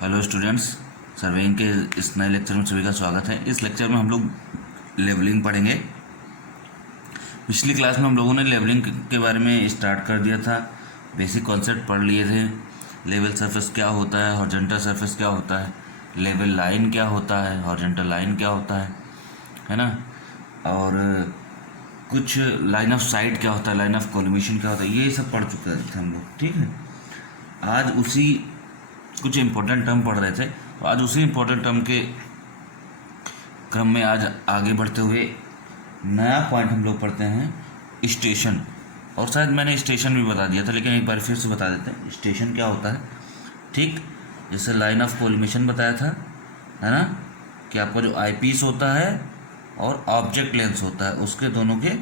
Hello students, surveying के इस नए लेक्चर में सभी का स्वागत है। इस लेक्चर में हम लोग लेवलिंग पढ़ेंगे। पिछली क्लास में हम लोगों ने लेवलिंग के बारे में स्टार्ट कर दिया था, बेसिक कॉन्सेप्ट पढ़ लिए थे। लेवल सरफेस क्या होता है, हॉरिजॉन्टल सरफेस क्या होता है, लेवल लाइन क्या होता है, हॉरिजॉन्टल लाइन क्या होता है ना, और कुछ लाइन ऑफ साइट क्या होता है, लाइन ऑफ कोलिमेशन क्या होता है, ये सब पढ़ चुके थे हम लोग। ठीक है, आज उसी कुछ इम्पोर्टेंट टर्म पढ़ रहे थे, तो आज उसी इम्पोर्टेंट टर्म के क्रम में आज आगे बढ़ते हुए नया पॉइंट हम लोग पढ़ते हैं स्टेशन। और शायद मैंने स्टेशन भी बता दिया था, लेकिन एक बार फिर से बता देते हैं स्टेशन क्या होता है। ठीक, जैसे लाइन ऑफ कोलिमेशन बताया था, है ना, कि आपका जो आई पीस होता है और ऑब्जेक्ट लेंस होता है, उसके दोनों के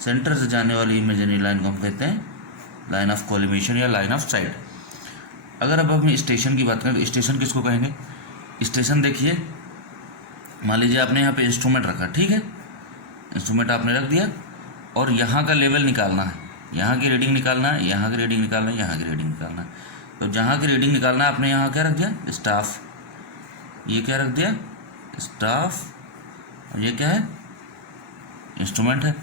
सेंटर से जाने वाली इमेजिनरी लाइन को हम कहते हैं लाइन ऑफ कोलिमेशन या लाइन ऑफ साइट। अगर अब हम स्टेशन की बात करें तो स्टेशन किसको कहेंगे? स्टेशन देखिए, मान लीजिए आपने यहाँ पे इंस्ट्रूमेंट रखा, ठीक है, इंस्ट्रूमेंट आपने रख दिया और यहाँ का लेवल निकालना है, यहाँ की रीडिंग निकालना है, यहाँ की रीडिंग निकालना है, यहाँ की रीडिंग निकालना है। तो जहाँ की रीडिंग निकालना है आपने यहाँ क्या रख दिया? स्टाफ। ये क्या रख दिया? स्टाफ। और ये क्या है? इंस्ट्रूमेंट है।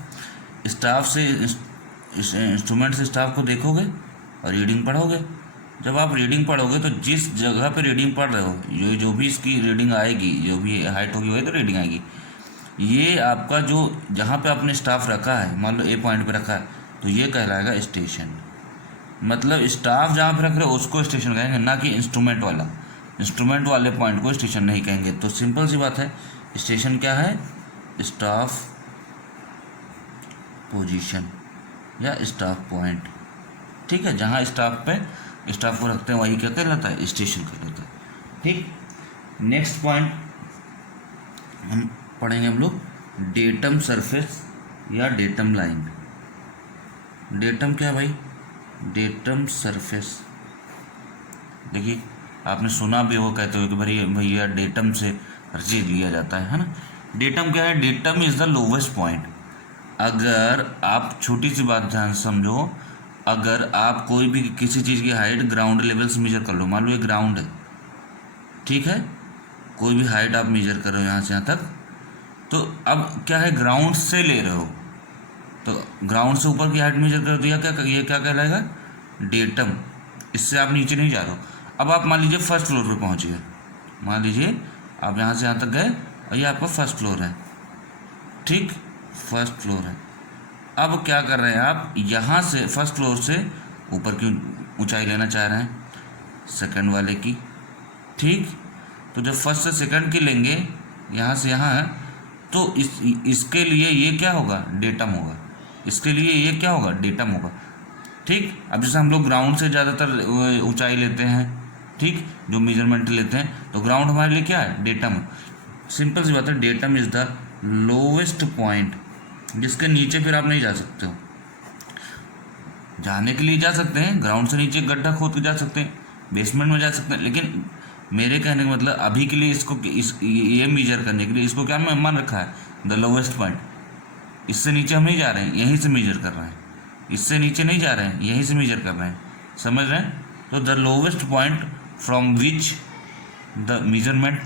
स्टाफ से इंस्ट्रूमेंट से स्टाफ को देखोगे और रीडिंग पढ़ोगे। जब आप रीडिंग पढ़ोगे तो जिस जगह पे रीडिंग पढ़ रहे हो, जो भी इसकी रीडिंग आएगी, जो भी हाइट होगी वही तो रीडिंग आएगी। ये आपका जो जहाँ पे आपने स्टाफ रखा है, मान लो ए पॉइंट पे रखा है, तो ये कहलाएगा स्टेशन। मतलब स्टाफ जहाँ पे रख रहे हो उसको स्टेशन कहेंगे, ना कि इंस्ट्रूमेंट वाला। इंस्ट्रूमेंट वाले पॉइंट को स्टेशन नहीं कहेंगे। तो सिंपल सी बात है, स्टेशन क्या है? स्टाफ पोजीशन या स्टाफ पॉइंट। ठीक है, जहाँ स्टाफ पे स्टाफ को रखते हैं वही क्या कहलाता है? स्टेशन कहलाता है। ठीक, नेक्स्ट पॉइंट हम पढ़ेंगे हम लोग डेटम सरफेस या डेटम लाइन। डेटम क्या है भाई? Datum surface. देखिए, आपने सुना भी वो कहते हो कि भाई भैया डेटम से हर चीज़ लिया जाता है ना। डेटम क्या है? Datum is the lowest point. अगर आप छोटी सी बात ध्यान से समझो, अगर आप कोई भी किसी चीज़ की हाइट ग्राउंड लेवल से मेजर कर लो, मान लो ये ग्राउंड है, ठीक है, कोई भी हाइट आप मेजर कर रहे हो यहाँ से यहाँ तक, तो अब क्या है, ग्राउंड से ले रहे हो, तो ग्राउंड से ऊपर की हाइट मेजर कर दिया, क्या ये क्या कहलाएगा? डेटम। इससे आप नीचे नहीं जा रहे हो। अब आप मान लीजिए फर्स्ट फ्लोर पे पहुँच गए, मान लीजिए आप यहाँ से यहाँ तक गए और ये आपका फर्स्ट फ्लोर है। ठीक, फर्स्ट फ्लोर है। अब क्या कर रहे हैं आप? यहाँ से फर्स्ट फ्लोर से ऊपर की ऊंचाई लेना चाह रहे हैं, सेकंड वाले की। ठीक, तो जब फर्स्ट से सेकंड की लेंगे, यहाँ से यहाँ है, तो इसके लिए ये क्या होगा? डेटम होगा। इसके लिए ये क्या होगा? डेटम होगा। ठीक, अब जैसे हम लोग ग्राउंड से ज़्यादातर ऊंचाई लेते हैं, ठीक, जो मेजरमेंट लेते हैं, तो ग्राउंड हमारे लिए क्या है? डेटम है। सिंपल सी बात है, datum is the lowest point, जिसके नीचे फिर आप नहीं जा सकते हो। जाने के लिए जा सकते हैं, ग्राउंड से नीचे गड्ढा खोद के जा सकते हैं, बेसमेंट में जा सकते हैं, लेकिन मेरे कहने का मतलब अभी के लिए इसको ये मेजर करने के लिए इसको क्या मान रखा है? The lowest point. इससे नीचे हम नहीं जा रहे हैं, यहीं से मेजर कर रहे हैं। इससे नीचे नहीं जा रहे हैं, यहीं से मेजर कर रहे हैं। समझ रहे हैं? तो the lowest point from which the measurement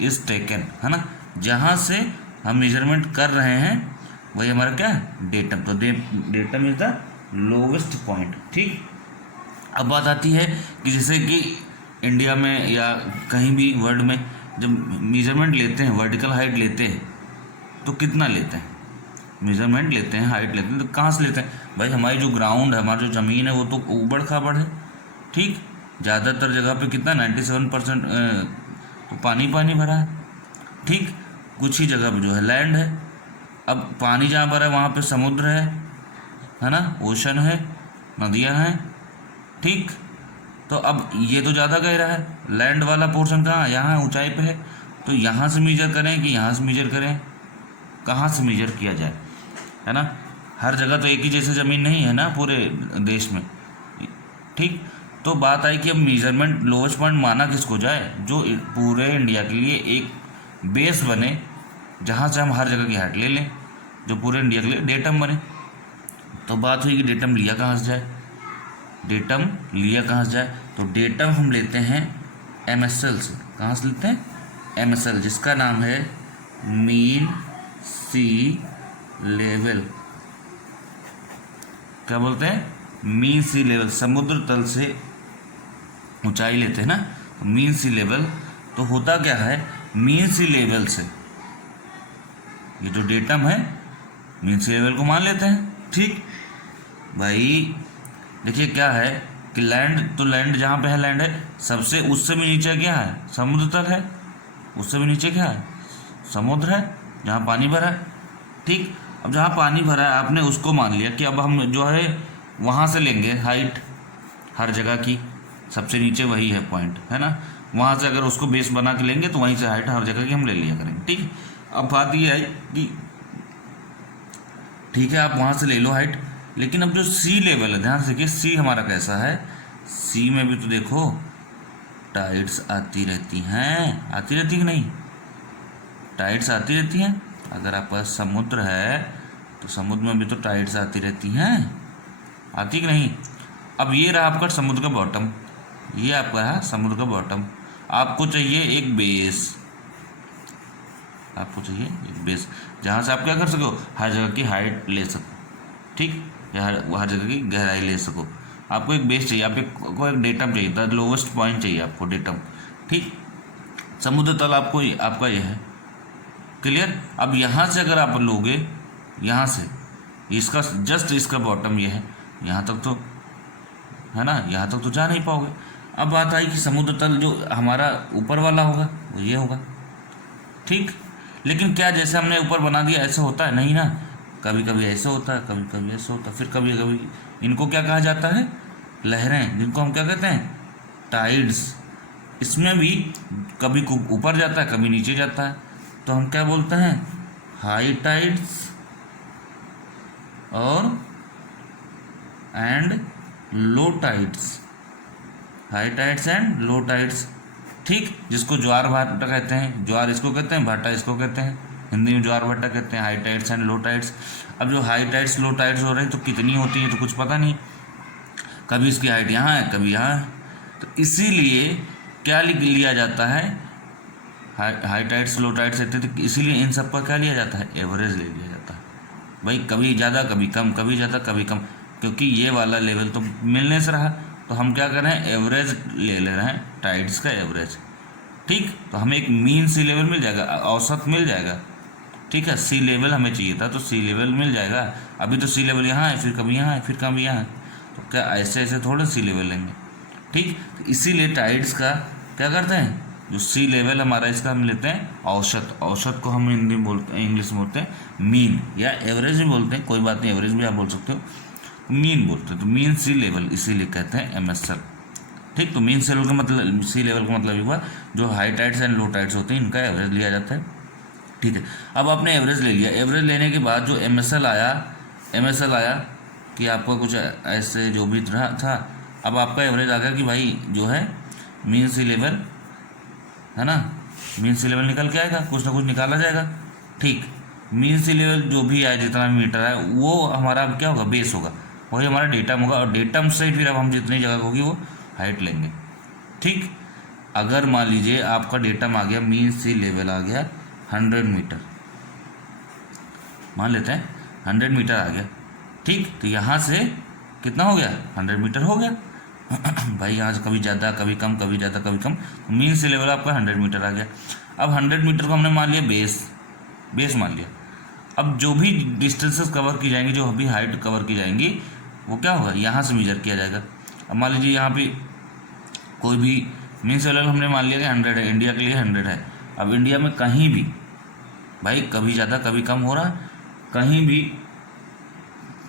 is taken, है ना, जहाँ से हम मेजरमेंट कर रहे हैं वही हमारा क्या है? डेटम। तो datum is the lowest point. ठीक, अब बात आती है कि जैसे कि इंडिया में या कहीं भी वर्ल्ड में जब मेजरमेंट लेते हैं, वर्टिकल हाइट लेते हैं, तो कितना लेते हैं? मेजरमेंट लेते हैं, हाइट लेते हैं, तो कहाँ से लेते हैं भाई? हमारी जो ग्राउंड है, हमारी जो ज़मीन है, वो तो ऊबड़ खाबड़ है। ठीक, ज़्यादातर जगह पे कितना 97% तो पानी पानी भरा है। ठीक, कुछ ही जगह पे जो है लैंड है। अब पानी जहाँ भरा है वहाँ पे समुद्र है ना, ओशन है, नदियाँ हैं। ठीक, तो अब ये तो ज़्यादा गहरा है, लैंड वाला पोर्शन कहाँ? यहाँ ऊंचाई पे है। तो यहाँ से मेजर करें कि यहाँ से मेजर करें? कहाँ से मेजर किया जाए, है ना? हर जगह तो एक ही जैसे ज़मीन नहीं है ना पूरे देश में। ठीक, तो बात आई कि अब मेजरमेंट लोवेस्ट पॉइंट माना किसको जाए? जो पूरे इंडिया के लिए एक बेस बने, जहाँ से हम हर जगह की हाइट ले लें, जो पूरे इंडिया के लिए डेटम बने। तो बात हुई कि डेटम लिया कहाँ से जाए? डेटम लिया कहाँ से जाए? तो डेटम हम लेते हैं MSL से। कहाँ से लेते हैं? MSL, जिसका नाम है मीन सी लेवल। क्या बोलते हैं? मीन सी लेवल। समुद्र तल से ऊंचाई लेते हैं ना, तो मीन सी लेवल। तो होता क्या है, मीन सी लेवल से ये जो डेटम है मीन सी लेवल को मान लेते हैं। ठीक भाई, देखिए क्या है कि लैंड, तो लैंड जहाँ पे है लैंड है, सबसे उससे भी नीचे क्या है? समुद्र तल है। उससे भी नीचे क्या है? समुद्र है, जहाँ पानी भरा है। ठीक, अब जहाँ पानी भरा है आपने उसको मान लिया कि अब हम जो है वहाँ से लेंगे हाइट हर जगह की, सबसे नीचे वही है पॉइंट, है ना। वहाँ से अगर उसको बेस बना के लेंगे तो वहीं से हाइट हर जगह की हम ले लिया करेंगे। ठीक, अब बात ये है कि ठीक है आप वहाँ से ले लो हाइट, लेकिन अब जो सी लेवल है, ध्यान से देखिए सी हमारा कैसा है। सी में भी तो देखो टाइड्स आती रहती हैं, आती रहती कि नहीं? टाइड्स आती रहती हैं। अगर आपका समुद्र है तो समुद्र में भी तो टाइड्स आती रहती हैं, आती कि नहीं? अब ये रहा आपका समुद्र का बॉटम, ये आपका है समुद्र का बॉटम। आपको चाहिए एक बेस, आपको चाहिए एक बेस जहाँ से आप क्या कर सको, हर जगह की हाइट ले सको। ठीक, या हर जगह की गहराई ले सको। आपको एक बेस चाहिए, आपको एक डेटम चाहिए, द लोवेस्ट पॉइंट चाहिए आपको, डेटम। ठीक, समुद्र तल आपको आपका ये है। क्लियर? अब यहाँ से अगर आप लोगे, यहाँ से इसका जस्ट इसका बॉटम ये है, यहाँ तक तो है ना, यहाँ तक तो जा नहीं पाओगे। अब बात आई कि समुद्र तल जो हमारा ऊपर वाला होगा वो ये होगा। ठीक, लेकिन क्या जैसे हमने ऊपर बना दिया ऐसा होता है? नहीं ना, कभी कभी ऐसा होता है, कभी कभी ऐसा होता है, फिर कभी कभी इनको क्या कहा जाता है? लहरें, जिनको हम क्या कहते हैं? टाइड्स। इसमें भी कभी ऊपर जाता है, कभी नीचे जाता है, तो हम क्या बोलते हैं? हाई टाइड्स और and low tides. High tides and low tides. ठीक, जिसको ज्वार भाटा कहते हैं, ज्वार इसको कहते हैं, भाटा इसको कहते हैं, हिंदी में ज्वार भाटा कहते हैं। High tides and low tides. अब जो हाई टाइड्स लो टाइड्स हो रही है तो कितनी होती है तो कुछ पता नहीं, कभी इसकी हाइट यहाँ है, कभी यहाँ है, तो इसीलिए क्या लिख लिया जाता है? हाई टाइड्स लो टाइड्स रहते, तो इसीलिए इन सब का क्या लिया जाता है? एवरेज ले लिया जाता है भाई, कभी ज़्यादा कभी कम, कभी ज़्यादा कभी कम, क्योंकि ये वाला लेवल तो मिलने से रहा, तो हम क्या कर रहे हैं? एवरेज ले रहे हैं, टाइड्स का एवरेज। ठीक, तो हमें एक मीन सी लेवल मिल जाएगा, औसत मिल जाएगा। ठीक है, सी लेवल हमें चाहिए था तो सी लेवल मिल जाएगा। अभी तो सी लेवल यहाँ है, फिर कभी यहाँ है, फिर कभी यहाँ है, तो क्या ऐसे ऐसे थोड़े सी लेवल लेंगे? ठीक, तो इसीलिए टाइड्स का क्या करते हैं, जो सी लेवल हमारा इसका हम लेते हैं औसत। औसत को हम हिंदी में बोलते हैं, इंग्लिश में बोलते हैं मीन, या एवरेज भी बोलते हैं, कोई बात नहीं, एवरेज भी आप बोल सकते हो, मीन बोलते हैं। तो मीन सी लेवल इसीलिए कहते हैं MSL। ठीक, तो मीन सी लेवल का मतलब, सी लेवल का मतलब ये हुआ जो high tides and low tides होते हैं इनका एवरेज लिया जाता है। ठीक है, अब आपने एवरेज ले लिया, एवरेज लेने के बाद जो MSL आया कि आपका कुछ ऐसे जो भी रहा था, अब आपका एवरेज आ गया कि भाई जो है मीन सी लेवल है ना, मीन सी लेवल निकल के आएगा, कुछ ना कुछ निकाला जाएगा। ठीक, मीन सी लेवल जो भी आए, जितना मीटर है वो हमारा क्या होगा? बेस होगा, वही हमारा डेटम होगा, और डेटम से फिर अब हम जितनी जगह होगी वो हाइट लेंगे। ठीक, अगर मान लीजिए आपका डेटम आ गया, मीन सी लेवल आ गया 100 मीटर, मान लेते हैं 100 मीटर आ गया। ठीक, तो यहाँ से कितना हो गया? 100 मीटर हो गया भाई, यहाँ से कभी ज़्यादा कभी कम, कभी ज़्यादा कभी कम, मीन सी लेवल आपका 100 मीटर आ गया। अब 100 मीटर को हमने मान लिया बेस मान लिया। अब जो भी डिस्टेंसेस कवर की जाएंगी, जो भी हाइट कवर की जाएंगी, वो क्या होगा? यहाँ से मेजर किया जाएगा। अब मान लीजिए यहाँ पे कोई भी मीन सी लेवल हमने मान लिया कि 100 है, इंडिया के लिए 100 है। अब इंडिया में कहीं भी भाई कभी ज़्यादा कभी कम हो रहा, कहीं भी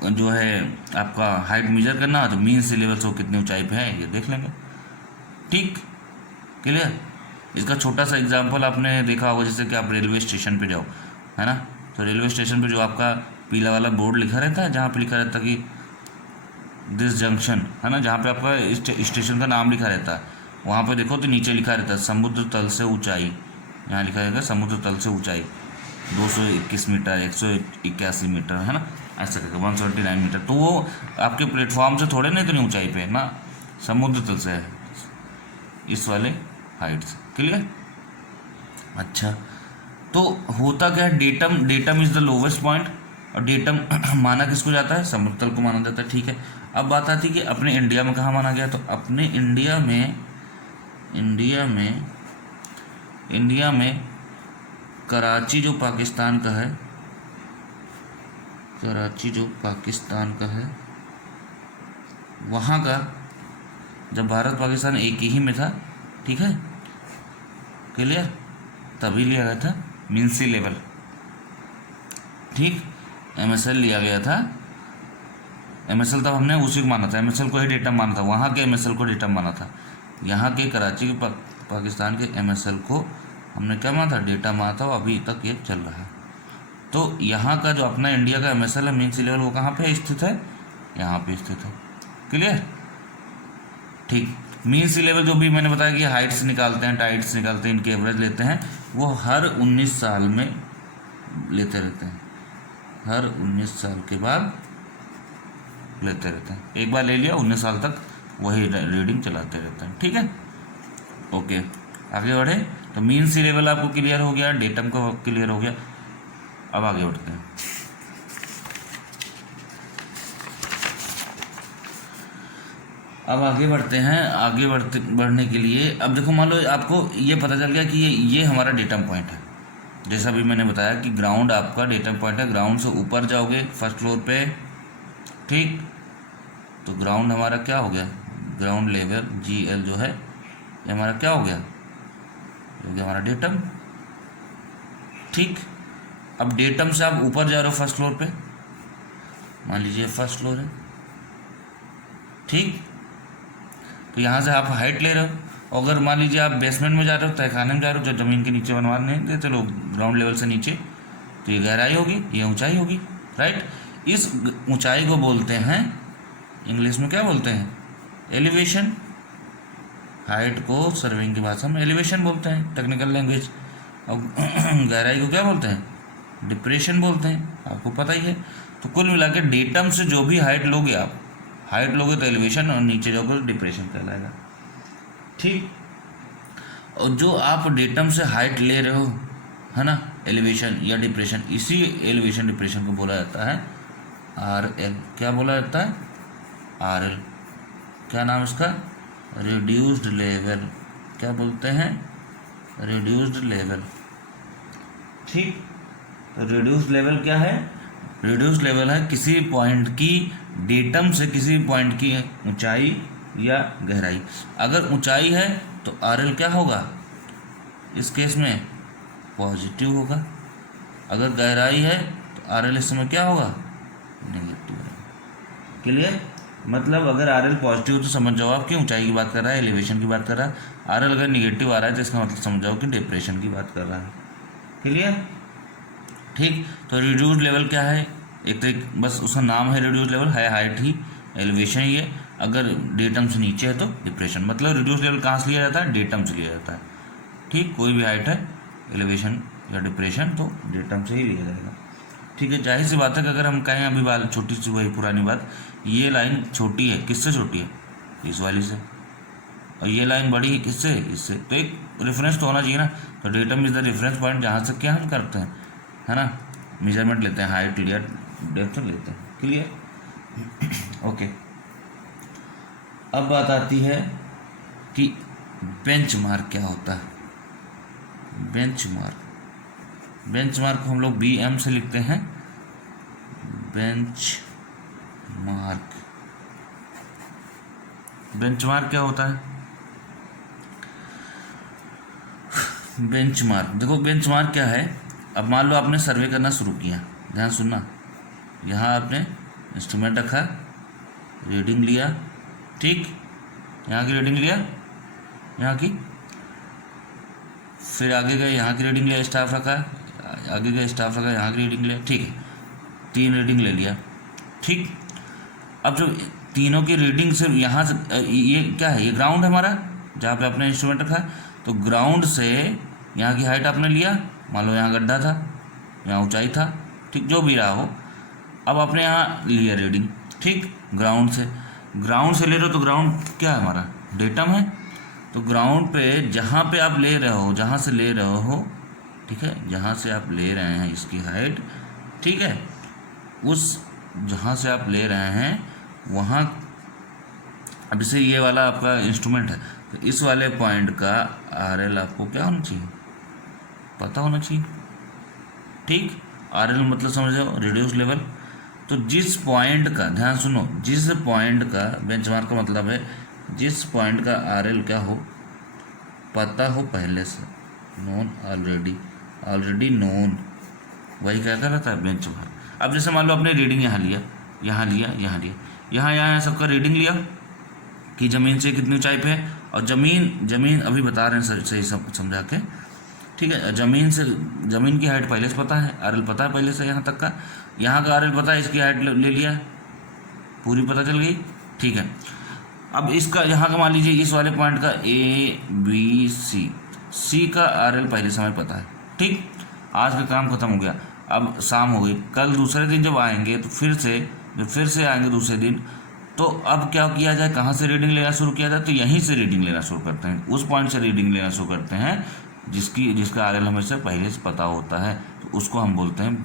जो है आपका हाइट मेजर करना है तो मीन सी लेवल से वो कितनी ऊंचाई पे है ये देख लेंगे। ठीक, क्लियर? इसका छोटा सा एग्जांपल आपने देखा होगा, जैसे कि आप रेलवे स्टेशन पे जाओ, है ना, तो रेलवे स्टेशन पे जो आपका पीला वाला बोर्ड लिखा रहता है, जहाँ पे लिखा रहता है कि दिस जंक्शन, है ना, जहाँ पे आपका स्टेशन का नाम लिखा रहता है, वहाँ पे देखो तो नीचे लिखा रहता है समुद्र तल से ऊंचाई। यहाँ लिखा रहेगा समुद्र तल से ऊंचाई 221 मीटर, 181 मीटर, है ना, ऐसा करके 179 मीटर। तो वो आपके प्लेटफॉर्म से थोड़े ना इतनी ऊंचाई पे है ना, समुद्र तल से है, इस वाले हाइट से। क्लियर? अच्छा, तो होता क्या है, datum is the lowest point, और डेटम माना किसको जाता है, समतल को माना जाता है। ठीक है, अब बात आती है कि अपने इंडिया में कहाँ माना गया, तो अपने इंडिया में कराची जो पाकिस्तान का है, वहाँ का, जब भारत पाकिस्तान एक ही में था, ठीक है, क्लियर, तभी लिया गया था मीन सी लेवल। ठीक, MSL लिया गया था। MSL तब हमने उसी को माना था, MSL को ही डेटा माना था, वहाँ के MSL को डेटा माना था। यहाँ के कराची के पाकिस्तान के MSL को हमने क्या माना था, डेटा माना था, अभी तक ये चल रहा है। तो यहाँ का जो अपना इंडिया का MSL है मीन सी लेवल, वो कहाँ पे स्थित है, यहाँ पे स्थित है। क्लियर? ठीक, मीन सी लेवल जो भी मैंने बताया कि हाइट्स निकालते हैं, टाइड्स निकालते हैं, इनके एवरेज लेते हैं, वो हर 19 साल में लेते रहते हैं, हर 19 साल के बाद लेते रहते हैं। एक बार ले लिया, 19 साल तक वही रीडिंग चलाते रहते हैं। ठीक है, ओके, आगे बढ़े। तो मीन सी लेवल आपको क्लियर हो गया, डेटम का क्लियर हो गया। अब आगे बढ़ते हैं। बढ़ने के लिए अब देखो, मान लो आपको ये पता चल गया कि ये हमारा डेटम पॉइंट है। जैसा भी मैंने बताया कि ग्राउंड आपका डेटम पॉइंट है, ग्राउंड से ऊपर जाओगे फर्स्ट फ्लोर पे, ठीक, तो ग्राउंड हमारा क्या हो गया, ग्राउंड लेवल GL जो है, ये हमारा क्या हो गया, ये हमारा डेटम। ठीक, अब डेटम से आप ऊपर जा रहे हो फर्स्ट फ्लोर पे, मान लीजिए फर्स्ट फ्लोर है, ठीक, तो यहाँ से आप हाइट ले रहे हो। अगर मान लीजिए आप बेसमेंट में जा रहे हो, तहखाने में जा रहे हो, जो ज़मीन के नीचे बनवा नहीं देते लोग, ग्राउंड लेवल से नीचे, तो ये गहराई होगी, ये ऊंचाई होगी, राइट। इस ऊंचाई को बोलते हैं, इंग्लिश में क्या बोलते हैं, एलिवेशन। हाइट को सर्वेइंग की भाषा में एलिवेशन बोलते हैं, टेक्निकल लैंग्वेज। और गहराई को क्या बोलते हैं, डिप्रेशन बोलते हैं, आपको पता ही है। तो कुल मिला के डेटम से जो भी हाइट लोगे आप, हाइट लोगे तो एलिवेशन, और नीचे जाओगे तो डिप्रेशन कहलाएगा। ठीक, और जो आप डेटम से हाइट ले रहे हो, है ना, एलिवेशन या डिप्रेशन, इसी एलिवेशन डिप्रेशन को बोला जाता है RL। क्या बोला जाता है, RL। क्या नाम इसका, रिड्यूस्ड लेवल। क्या बोलते हैं, रिड्यूस्ड लेवल। ठीक, तो रिड्यूस्ड लेवल क्या है, रिड्यूस्ड लेवल है किसी पॉइंट की, डेटम से किसी पॉइंट की ऊंचाई या गहराई। अगर ऊंचाई है तो RL क्या होगा, इस केस में पॉजिटिव होगा। अगर गहराई है तो RL इस समय क्या होगा, नेगेटिव होगा। क्लियर? मतलब अगर RL पॉजिटिव हो तो समझ जाओ आप कि ऊंचाई की बात कर रहा है, एलिवेशन की बात कर रहा है। RL अगर निगेटिव आ रहा है तो इसका मतलब समझ जाओ कि डिप्रेशन की बात कर रहा है। क्लियर? ठीक, तो रिड्यूस्ड लेवल क्या है, एक तो बस उसका नाम है रिड्यूस्ड लेवल, है हाइट ही, एलिवेशन ही है। अगर डेटम से नीचे है तो डिप्रेशन। मतलब रिड्यूस्ड लेवल कहाँ से लिया जाता है, डेटम से लिया जाता है। ठीक, कोई भी हाइट है, एलिवेशन या डिप्रेशन, तो डेटम से ही लिया जाएगा। ठीक है, जाहिर सी बात है कि अगर हम कहें अभी बात छोटी सी, वही पुरानी बात, ये लाइन छोटी है, किससे छोटी है, इस वाली से, और ये लाइन बड़ी है किससे, इससे, तो एक रेफरेंस तो होना चाहिए ना। तो datum is the reference point जहाँ से क्या हम करते हैं, है ना, मेजरमेंट लेते हैं, हाइट लिया, डेप्थ लेते हैं। क्लियर? ओके, अब बात आती है कि बेंचमार्क क्या होता है। बेंचमार्क को हम लोग BM से लिखते हैं, बेंचमार्क क्या होता है। बेंचमार्क देखो, बेंचमार्क क्या है। अब मान लो आपने सर्वे करना शुरू किया, ध्यान सुनना, यहाँ आपने इंस्ट्रूमेंट रखा, रीडिंग लिया, ठीक, यहाँ की रीडिंग लिया, यहाँ की, फिर आगे गए यहाँ की रीडिंग लिया, स्टाफ रखा, आगे गए स्टाफ रखा, यहाँ की रीडिंग लिया, ठीक है, 3 रीडिंग ले लिया। ठीक, अब जो तीनों की रीडिंग से यहाँ से, ये क्या है, ये ग्राउंड है हमारा, जहाँ पे आपने इंस्ट्रूमेंट रखा है। तो ग्राउंड से यहाँ की हाइट आपने लिया, मान लो यहाँ गड्ढा था, यहाँ ऊंचाई था, ठीक, जो भी रहा हो। अब आपने यहाँ लिया रीडिंग, ठीक, ग्राउंड से ले रहे हो, तो ग्राउंड क्या है हमारा, डेटम है। तो ग्राउंड पे जहाँ पे आप ले रहे हो, जहाँ से ले रहे हो, ठीक है, जहाँ से आप ले रहे हैं इसकी हाइट, ठीक है, उस जहाँ से आप ले रहे हैं वहाँ, अब जैसे ये वाला आपका इंस्ट्रूमेंट है, तो इस वाले पॉइंट का RL आपको क्या होना चाहिए, पता होना चाहिए, ठीक। RL मतलब समझ रहे हो, रिड्यूस लेवल। तो जिस पॉइंट का, ध्यान सुनो, जिस पॉइंट का बेंचमार्क का मतलब है जिस पॉइंट का RL क्या हो, पता हो पहले से, नोन, ऑलरेडी नोन, वही क्या कहलाता है बेंचमार्क। अब जैसे मान लो आपने रीडिंग यहाँ लिया, यहाँ लिया, यहाँ लिया, यहाँ सबका रीडिंग लिया कि ज़मीन से कितनी ऊंचाई पे है, और ज़मीन अभी बता रहे हैं सही सब समझा के, ठीक है। ज़मीन की हाइट पहले से पता है, RL पता है पहले से, यहाँ तक का, यहाँ का RL पता है, इसकी हाइट ले लिया, पूरी पता चल गई, ठीक है। अब इसका यहाँ का मान लीजिए इस वाले पॉइंट का C का RL पहले से हमें पता है, ठीक। आज का काम खत्म हो गया, अब शाम हो गई, कल दूसरे दिन जब आएंगे तो फिर से आएंगे दूसरे दिन, तो अब क्या किया जाए, कहाँ से रीडिंग लेना शुरू किया जाए, तो यहीं से रीडिंग लेना शुरू करते हैं, उस पॉइंट से रीडिंग लेना शुरू करते हैं जिसका RL हमें से पहले से पता होता है, तो उसको हम बोलते हैं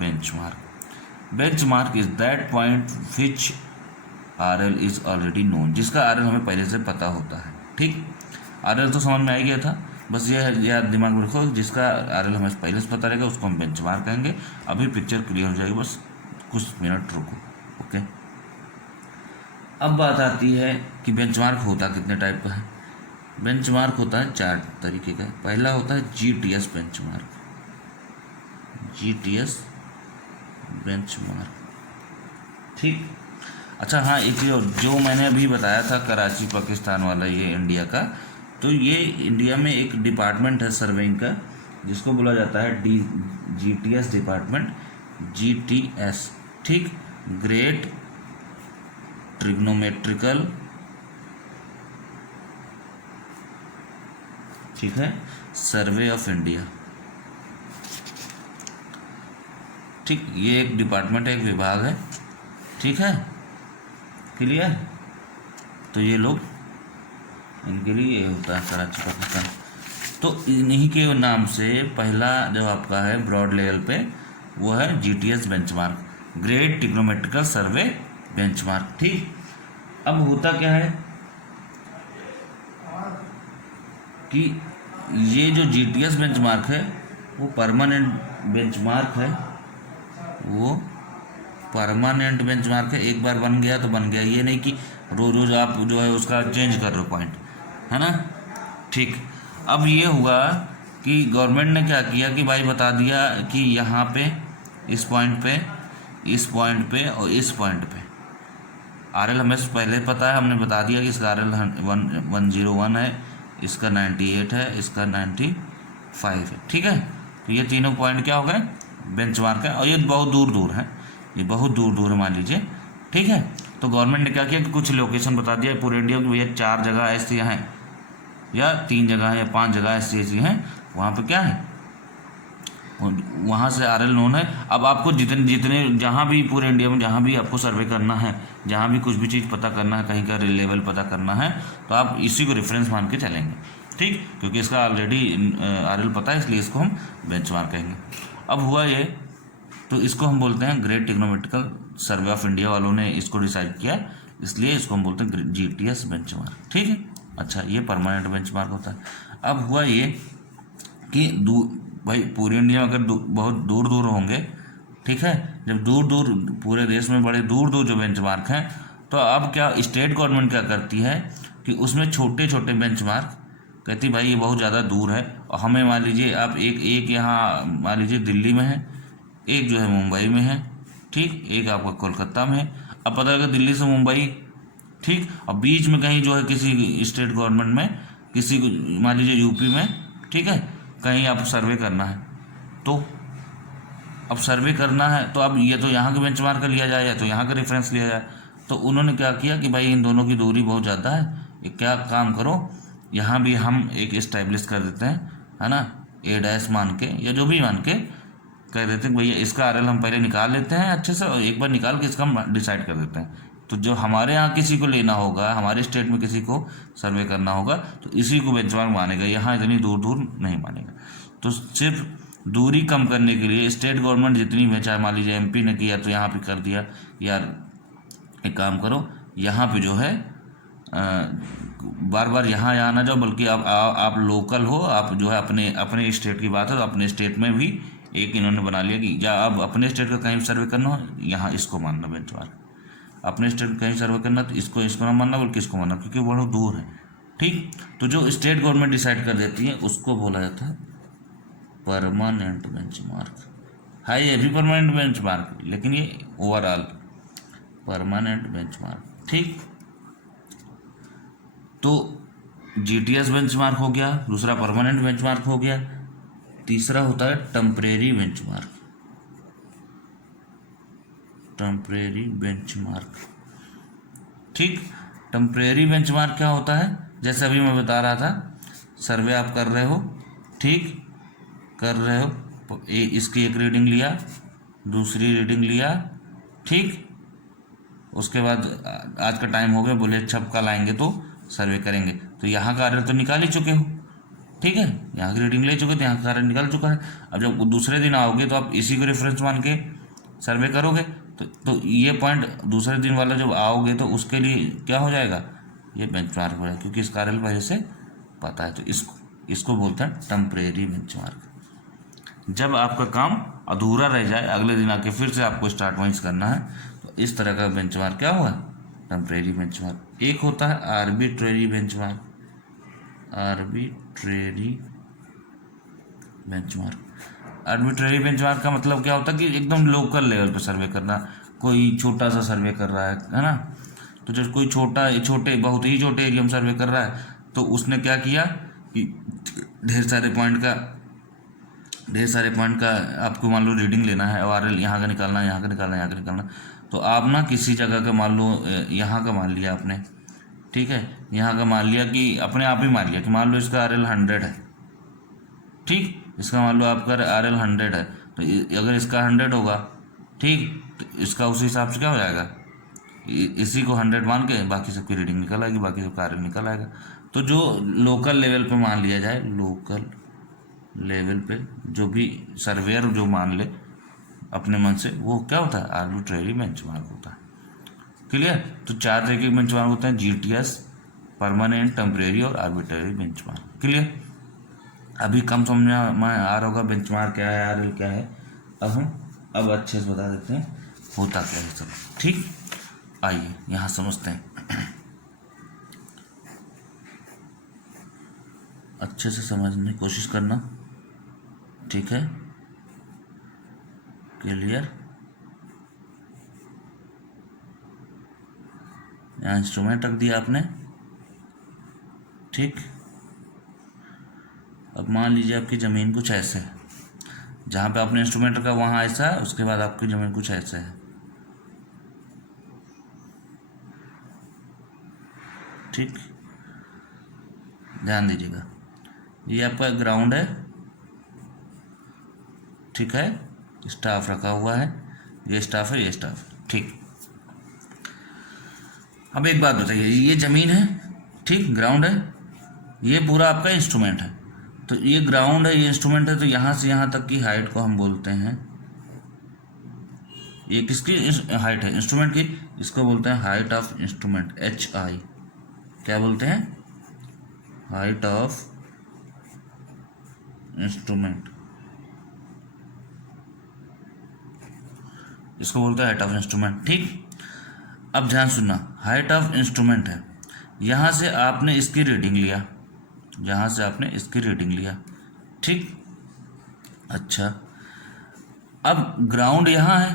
benchmark is that point which RL is already known, जिसका RL हमें पहले से पता होता है, ठीक। RL तो समझ में आ गया था, बस ये याद दिमाग में रखो, जिसका RL हमें पहले से पता रहेगा उसको हम बेंचमार्क कहेंगे। अभी पिक्चर क्लियर हो जाएगी, बस कुछ मिनट रुको, ओके। अब बात आती है कि बेंचमार्क होता कितने टाइप का है। बेंचमार्क होता है 4 तरीके का। पहला होता है GTS बेंचमार्क, ठीक। अच्छा हाँ, एक चीज़ और, जो मैंने अभी बताया था कराची पाकिस्तान वाला, ये इंडिया का, तो ये इंडिया में एक डिपार्टमेंट है सर्वेइंग का, जिसको बोला जाता है GTS डिपार्टमेंट, GTS, ठीक, ग्रेट ट्रिग्नोमेट्रिकल, ठीक है, सर्वे ऑफ इंडिया, ठीक। ये एक डिपार्टमेंट है, एक विभाग है, ठीक है, क्लियर। तो ये लोग, इनके लिए ये होता है कराची पाकिस्तान। तो इन्हीं के नाम से पहला जो आपका है ब्रॉड लेवल पे, वो है GTS बेंचमार्क, ग्रेट ट्रिग्नोमेट्रिकल सर्वे बेंचमार्क, ठीक। अब होता क्या है कि ये जो GTS बेंचमार्क है वो परमानेंट बेंचमार्क है, एक बार बन गया तो बन गया, ये नहीं कि रोज आप जो है उसका चेंज कर रहे हो पॉइंट, है ना, ठीक। अब ये हुआ कि गवर्नमेंट ने क्या किया कि भाई बता दिया कि यहाँ पे इस पॉइंट पे और इस पॉइंट पे RL हमें पहले पता है, हमने बता दिया कि इसका RL 101 है, इसका 98 है, इसका 95 है, ठीक है। तो ये तीनों पॉइंट क्या हो गए, बेंचमार्क है, और ये बहुत दूर है, है मान लीजिए, ठीक है। तो गवर्नमेंट ने क्या किया कि कुछ लोकेशन बता दिया पूरे इंडिया में, भैया 4 जगह ऐसी हैं, या 3 जगह या 5 जगह ऐसी हैं, वहाँ पे क्या है, वहाँ से RL नोन है। अब आपको जितने जहाँ भी पूरे इंडिया में जहाँ भी आपको सर्वे करना है, जहाँ भी कुछ भी चीज़ पता करना है, कहीं का लेवल पता करना है, तो आप इसी को रेफरेंस मान के चलेंगे, ठीक, क्योंकि इसका ऑलरेडी RL पता है, इसलिए इसको हम बेंचमार्क कहेंगे। अब हुआ ये, तो इसको हम बोलते हैं great trigonometrical survey of India वालों ने इसको डिसाइड किया, इसलिए इसको हम बोलते हैं GTS बेंचमार्क, ठीक है। अच्छा, ये परमानेंट बेंचमार्क होता है। अब हुआ ये कि भाई पूरे इंडिया में अगर बहुत दूर होंगे, ठीक है, जब दूर पूरे देश में बड़े दूर जो बेंचमार्क हैं, तो अब क्या स्टेट गवर्नमेंट क्या करती है कि उसमें छोटे बेंचमार्क कहती भाई ये बहुत ज़्यादा दूर है, और हमें मान लीजिए आप एक यहाँ मान लीजिए दिल्ली में है, एक जो है मुंबई में है, ठीक, एक आपका कोलकाता में है। अब पता लगा दिल्ली से मुंबई, ठीक, और बीच में कहीं जो है किसी स्टेट गवर्नमेंट में, किसी मान लीजिए यूपी में, ठीक है, कहीं आप सर्वे करना है, तो अब सर्वे करना है तो अब ये तो यहाँ के बेंचमार्क का लिया जाए या तो यहाँ का रेफरेंस लिया जाए। तो उन्होंने क्या किया कि भाई इन दोनों की दूरी बहुत ज़्यादा है, एक क्या काम करो, यहाँ भी हम एक इस्टेब्लिश कर देते हैं, है ना, A' मान के या जो भी मान के कह देते हैं भैया इसका RL हम पहले निकाल लेते हैं अच्छे से, और एक बार निकाल के इसका हम डिसाइड कर देते हैं तो जो हमारे यहाँ किसी को लेना होगा, हमारे स्टेट में किसी को सर्वे करना होगा, तो इसी को बेंचमार्क मानेगा, यहाँ इतनी दूर दूर नहीं मानेगा। तो सिर्फ दूरी कम करने के लिए स्टेट गवर्नमेंट जितनी भी, चाहे मान लीजिए एमपी ने किया तो यहाँ पे कर दिया, यार एक काम करो यहाँ पे जो है बार बार यहाँ ना जाओ, बल्कि आप लोकल हो, आप जो है अपने स्टेट की बात है तो अपने स्टेट में भी एक इन्होंने बना लिया कि या अब अपने स्टेट का कहीं सर्वे करना हो, यहाँ इसको मानना बेंचमार्क। अपने स्टेट में कहीं सर्वे करना तो इसको ना मानना, बल्कि इसको मानना, क्योंकि बहुत दूर है। ठीक, तो जो स्टेट गवर्नमेंट डिसाइड कर देती है उसको बोला जाता है परमानेंट बेंचमार्क। है ये भी परमानेंट बेंचमार्क, लेकिन ये ओवरऑल परमानेंट बेंचमार्क। ठीक, तो जीटीएस बेंचमार्क हो गया, दूसरा परमानेंट बेंचमार्क हो गया, तीसरा होता है टेम्परेरी बेंचमार्क। टेम्परेरी बेंचमार्क, ठीक, टेम्परेरी बेंचमार्क क्या होता है, जैसे अभी मैं बता रहा था, सर्वे आप कर रहे हो, ठीक, कर रहे हो, इसकी एक रीडिंग लिया, दूसरी रीडिंग लिया, ठीक, उसके बाद आज का टाइम हो गया, बोले अच्छा कल आएंगे तो सर्वे करेंगे, तो यहाँ का आर्डर तो निकाल ही चुके हो, ठीक है, यहाँ की रीडिंग ले चुके तो यहाँ का आर्डर निकाल चुका है। अब जब दूसरे दिन आओगे तो आप इसी को रेफरेंस मान के सर्वे करोगे, तो ये पॉइंट दूसरे दिन वाला जब आओगे तो उसके लिए क्या हो जाएगा, ये बेंचमार्क हो जाएगा, क्योंकि इसका आर्डर पहले से पता है। तो इसको बोलते हैं टेम्परेरी बेंचमार्क। जब आपका काम अधूरा रह जाए, अगले दिन आके फिर से आपको स्टार्ट वहीं से करना है, तो इस तरह का बेंचमार्क क्या हुआ, टेम्परेरी बेंचमार्क। एक होता है arbitrary benchmark. Arbitrary benchmark, arbitrary benchmark का मतलब क्या होता है कि एकदम लोकल लेवल पे सर्वे करना, कोई छोटा सा सर्वे कर रहा है ना, तो जब कोई बहुत ही छोटे एरिया में सर्वे कर रहा है, तो उसने क्या किया कि ढेर सारे पॉइंट का आपको मान लो रीडिंग लेना है, और यहाँ का निकालना है, यहाँ का निकालना है, यहाँ का निकालना, तो आप ना किसी जगह का मान लो, यहाँ का मान लिया आपने, ठीक है, यहाँ का मान लिया कि अपने आप ही मान लिया कि मान लो इसका RL 100 है, ठीक, इसका मान लो आपका RL 100 है, तो अगर इसका 100 होगा, ठीक, तो इसका उसी हिसाब से क्या हो जाएगा, इसी को 100 मान के बाकी सबकी रीडिंग निकल आएगी, बाकी सबका RL निकल आएगा। तो जो लोकल लेवल पे मान लिया जाए, लोकल लेवल पे जो भी सर्वेयर जो मान ले अपने मन से, वो क्या होता है, आर्बिट्रेरी बेंचमार्क होता है। क्लियर, तो 4 तरह के बेंचमार्क होते हैं, जीटीएस, परमानेंट, टेम्परेरी और आर्बिट्रेरी बेंचमार्क। क्लियर, अभी कम समझ में आ रहा होगा बेंचमार्क क्या है, आरएल क्या है। अब अच्छे से बता देते हैं होता क्या है सब। ठीक, आइए यहाँ समझते हैं, अच्छे से समझने की कोशिश करना, ठीक है, क्लियर। यहाँ इंस्ट्रूमेंट रख दिया आपने, ठीक। अब मान लीजिए आपकी ज़मीन कुछ ऐसे है, जहाँ पे आपने इंस्ट्रूमेंट रखा वहाँ ऐसा है, उसके बाद आपकी ज़मीन कुछ ऐसे है, ठीक, ध्यान दीजिएगा। ये आपका ग्राउंड है, ठीक है, स्टाफ रखा हुआ है, ये स्टाफ है, ये स्टाफ है, ठीक। अब एक बात बताइए, ये ज़मीन है, ठीक, ग्राउंड है, ये पूरा आपका इंस्ट्रूमेंट है, तो ये ग्राउंड है, ये इंस्ट्रूमेंट है, तो यहाँ से यहाँ तक की हाइट को हम बोलते हैं, ये किसकी हाइट है, इंस्ट्रूमेंट की, इसको बोलते हैं हाइट ऑफ इंस्ट्रूमेंट, HI। क्या बोलते हैं, हाइट ऑफ इंस्ट्रूमेंट, इसको बोलते हैं हाइट ऑफ इंस्ट्रूमेंट, ठीक। अब ध्यान सुनना, हाइट ऑफ इंस्ट्रूमेंट है, यहाँ से आपने इसकी रीडिंग लिया, यहाँ से आपने इसकी रीडिंग लिया, ठीक। अच्छा, अब ग्राउंड यहाँ है,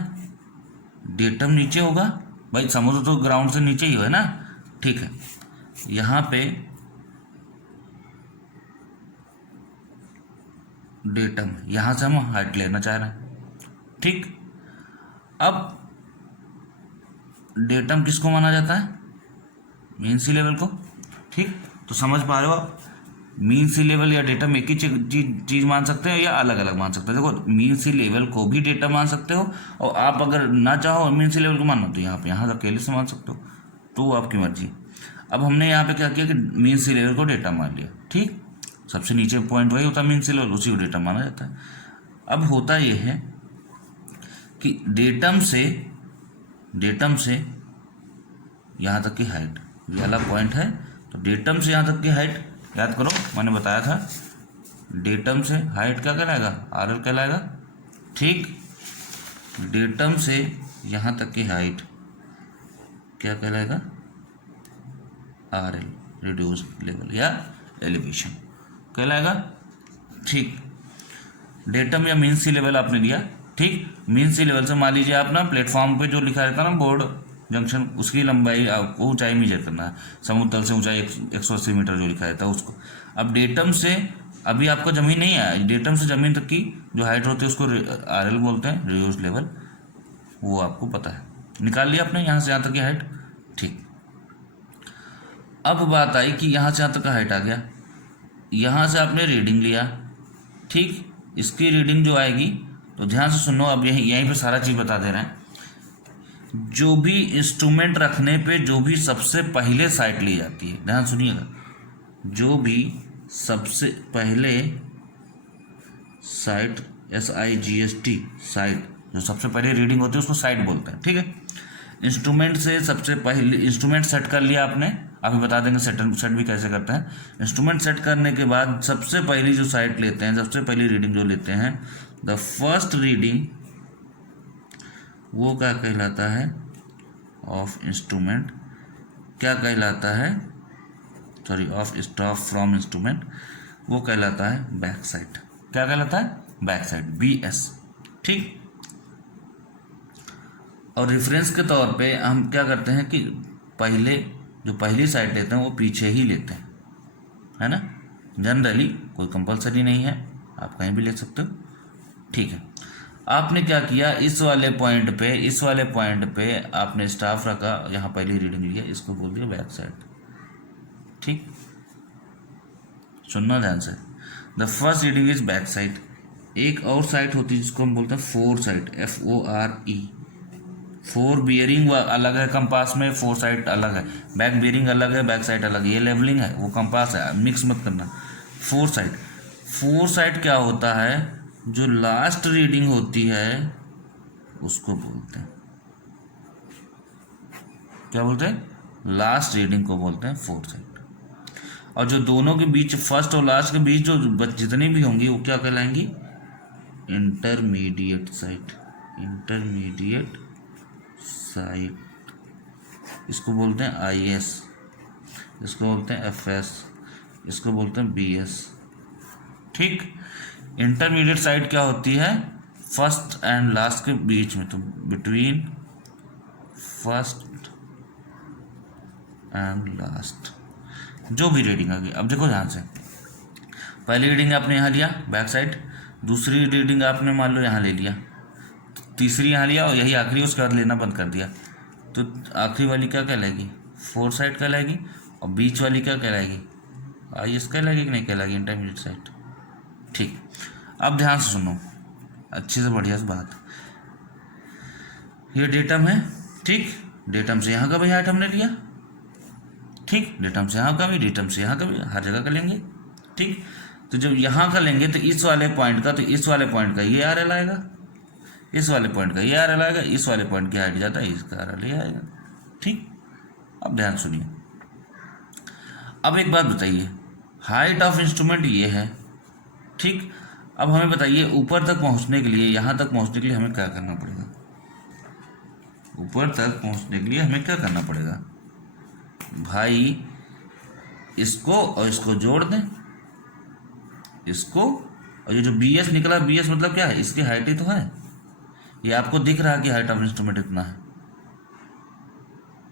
डेटम नीचे होगा, भाई समुद्र तो ग्राउंड से नीचे ही है ना, ठीक है। यहाँ पे डेटम, यहाँ से हम हाइट लेना चाह रहे हैं, ठीक। अब डेटम किसको माना जाता है, मेन सी लेवल को, ठीक। तो समझ पा रहे हो आप, मीन सी लेवल या डेटम एक ही चीज़ मान सकते हो या अलग अलग मान सकते हो। देखो मीन सी लेवल को भी डेटा मान सकते हो, और आप अगर ना चाहो मीन सी लेवल को मानना तो यहाँ अकेले से मान सकते हो, तो वो आपकी मर्जी। अब हमने यहाँ पे क्या किया कि मीन सी लेवल को डेटा मान लिया। ठीक, सबसे नीचे पॉइंट वही होता है मीन सी लेवल, उसी को डेटा माना जाता है। अब होता ये है कि डेटम से यहाँ तक की हाइट, ये वाला पॉइंट है, तो डेटम से यहाँ तक की हाइट याद करो, मैंने बताया था डेटम से हाइट क्या कहलाएगा, आर एल कहलाएगा। ठीक, डेटम से यहाँ तक की हाइट क्या कहलाएगा, आर एल, रिड्यूस लेवल या एलिवेशन कहलाएगा। ठीक, डेटम या मीन सी लेवल आपने लिया। ठीक, मीन सी लेवल से मान लीजिए आप ना प्लेटफॉर्म पे जो लिखा रहता है ना बोर्ड जंक्शन, उसकी लंबाई आपको ऊंचाई मेजर करना है, समुद्र तल से ऊंचाई 180 मीटर जो लिखा रहता है उसको। अब डेटम से अभी आपका ज़मीन नहीं है, डेटम से ज़मीन तक की जो हाइट होती है उसको आर एल बोलते हैं, रिड्यूस लेवल, वो आपको पता है, निकाल लिया आपने यहाँ से यहाँ तक की हाइट। ठीक, अब बात आई कि यहाँ से यहाँ तक का हाइट आ गया, यहाँ से आपने रीडिंग लिया। ठीक, इसकी रीडिंग जो आएगी, तो ध्यान से सुनो, अब यहीं पे सारा चीज़ बता दे रहे हैं। जो भी इंस्ट्रूमेंट रखने पे जो भी सबसे पहले साइट ली जाती है, ध्यान सुनिएगा, जो भी सबसे पहले साइट, SIGST साइट, जो सबसे पहले रीडिंग होती है उसको साइट बोलते हैं। ठीक है, इंस्ट्रूमेंट से सबसे पहले इंस्ट्रूमेंट सेट कर लिया आपने, अभी बता देंगे सेट भी कैसे करते हैं। इंस्ट्रूमेंट सेट करने के बाद सबसे पहली जो साइट लेते हैं, सबसे पहली रीडिंग जो लेते हैं, द फर्स्ट रीडिंग, वो क्या कहलाता है, ऑफ इंस्ट्रूमेंट, क्या कहलाता है, sorry of stop from instrument, वो कहलाता है बैक साइट। क्या कहलाता है, बैक साइट, BS। ठीक, और रेफरेंस के तौर पे हम क्या करते हैं कि पहले जो पहली साइट लेते हैं वो पीछे ही लेते हैं, है ना, जनरली कोई कंपलसरी नहीं है, आप कहीं भी ले सकते हो। ठीक है, आपने क्या किया, इस वाले पॉइंट पे आपने स्टाफ रखा, यहाँ पहली रीडिंग लिया, इसको बोल दिया बैक साइड। ठीक, सुनना ध्यान से, the first reading is back side. एक और साइट होती है जिसको हम बोलते हैं four site, FORE। Four bearing अलग है कंपास में, फोर साइट अलग है, बैक बियरिंग अलग है, बैक साइट अलग है, ये लेवलिंग है, वो कंपास है, मिक्स मत करना। फोर साइट क्या होता है, जो लास्ट रीडिंग होती है उसको बोलते हैं, क्या बोलते हैं, लास्ट रीडिंग को बोलते हैं फोर साइट। और जो दोनों के बीच, फर्स्ट और लास्ट के बीच जो जितनी भी होंगी वो क्या कहलाएंगी, इंटरमीडिएट साइट। इंटरमीडिएट साइट, इसको बोलते हैं IS, इसको बोलते हैं FS, इसको बोलते हैं BS। ठीक, इंटरमीडिएट साइट क्या होती है, फर्स्ट एंड लास्ट के बीच में, तो बिटवीन फर्स्ट एंड लास्ट जो भी रीडिंग आ गई। अब देखो ध्यान से, पहली रीडिंग आपने यहाँ लिया बैक साइड, दूसरी रीडिंग आपने मान लो यहाँ ले लिया, तीसरी यहाँ लिया और यही आखिरी, उसके बाद लेना बंद कर दिया, तो आखिरी वाली क्या कहलाएगी, फोर साइड कहलाएगी, और बीच वाली क्या कहलाएगी, IS कहलाएगी कि नहीं कहलाएगी, इंटरमीडिएट साइट। ठीक, अब ध्यान से सुनो अच्छे से, बढ़िया से बात, ये डेटम है। ठीक, डेटम से यहाँ का भी हाइट हमने लिया। ठीक, डेटम से यहाँ का भी, डेटम से यहाँ का भी, हर जगह का लेंगे। ठीक, तो जब यहाँ का लेंगे तो इस वाले पॉइंट का, तो इस वाले पॉइंट का ये RL आएगा, इस वाले पॉइंट का ये RL आएगा, इस वाले पॉइंट की हाइट जाता है, इसका RL ये आएगा। ठीक, अब ध्यान सुनिए, अब एक बात बताइए, हाइट ऑफ इंस्ट्रूमेंट ये है। ठीक, अब हमें बताइए ऊपर तक पहुंचने के लिए, यहाँ तक पहुंचने के लिए हमें क्या करना पड़ेगा, ऊपर तक पहुंचने के लिए हमें क्या करना पड़ेगा भाई, इसको और इसको जोड़ दें, इसको, और ये जो BS निकला, BS मतलब क्या है, इसकी हाइट ही तो है, ये आपको दिख रहा है कि हाइट ऑफ इंस्ट्रूमेंट इतना है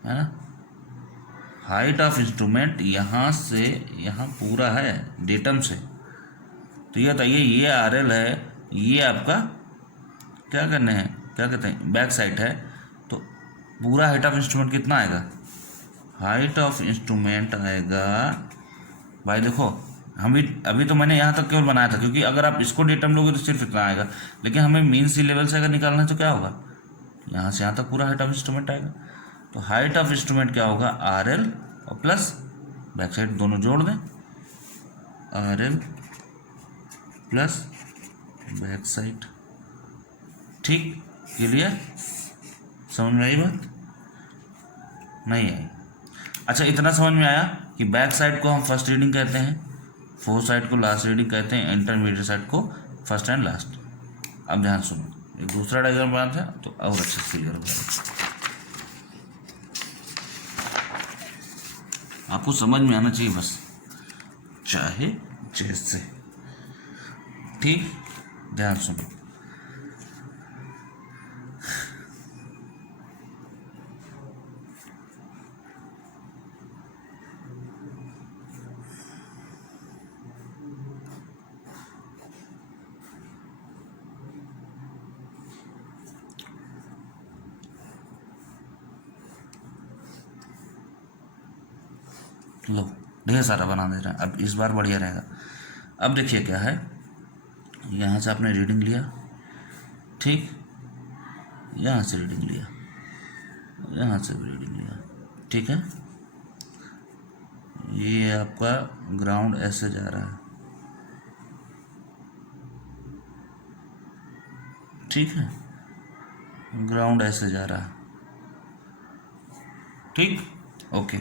ना, हाइट ऑफ इंस्ट्रूमेंट यहाँ से यहाँ पूरा है डेटम से, तो ये बताइए ये RL है, ये आपका क्या करने हैं, क्या कहते हैं, बैक साइड है, तो पूरा हाइट ऑफ इंस्ट्रूमेंट कितना आएगा, हाइट ऑफ इंस्ट्रूमेंट आएगा भाई, देखो अभी तो मैंने यहाँ तक केवल बनाया था, क्योंकि अगर आप इसको डेटम लोगे तो सिर्फ इतना आएगा, लेकिन हमें मीन सी लेवल से अगर निकालना है तो क्या होगा, यहाँ से यहाँ तक पूरा हाइट ऑफ इंस्ट्रूमेंट आएगा। तो हाइट ऑफ इंस्ट्रूमेंट क्या होगा, आर एल और प्लस बैक साइड दोनों जोड़ दें, are L plus back side. ठीक, क्लियर, समझ में आई बात, नहीं आई? अच्छा, इतना समझ में आया कि बैक साइड को हम फर्स्ट रीडिंग कहते हैं, फोर साइड को लास्ट रीडिंग कहते हैं, इंटरमीडिएट साइड को फर्स्ट एंड लास्ट। अब ध्यान सुनो, एक दूसरा डायग्राम बनाते हैं तो और अच्छे से क्लियर हो जाएगा, आपको समझ में आना चाहिए बस, चाहे जैसे। ठीक, ध्यान सुनो, लो ढेर सारा बना दे रहा है, अब इस बार बढ़िया रहेगा। अब देखिए क्या है, यहाँ से आपने रीडिंग लिया, ठीक, यहाँ से रीडिंग लिया, यहाँ से भी रीडिंग लिया, ठीक है। ये आपका ग्राउंड ऐसे जा रहा है, ठीक है, ग्राउंड ऐसे जा रहा है, ठीक, ओके।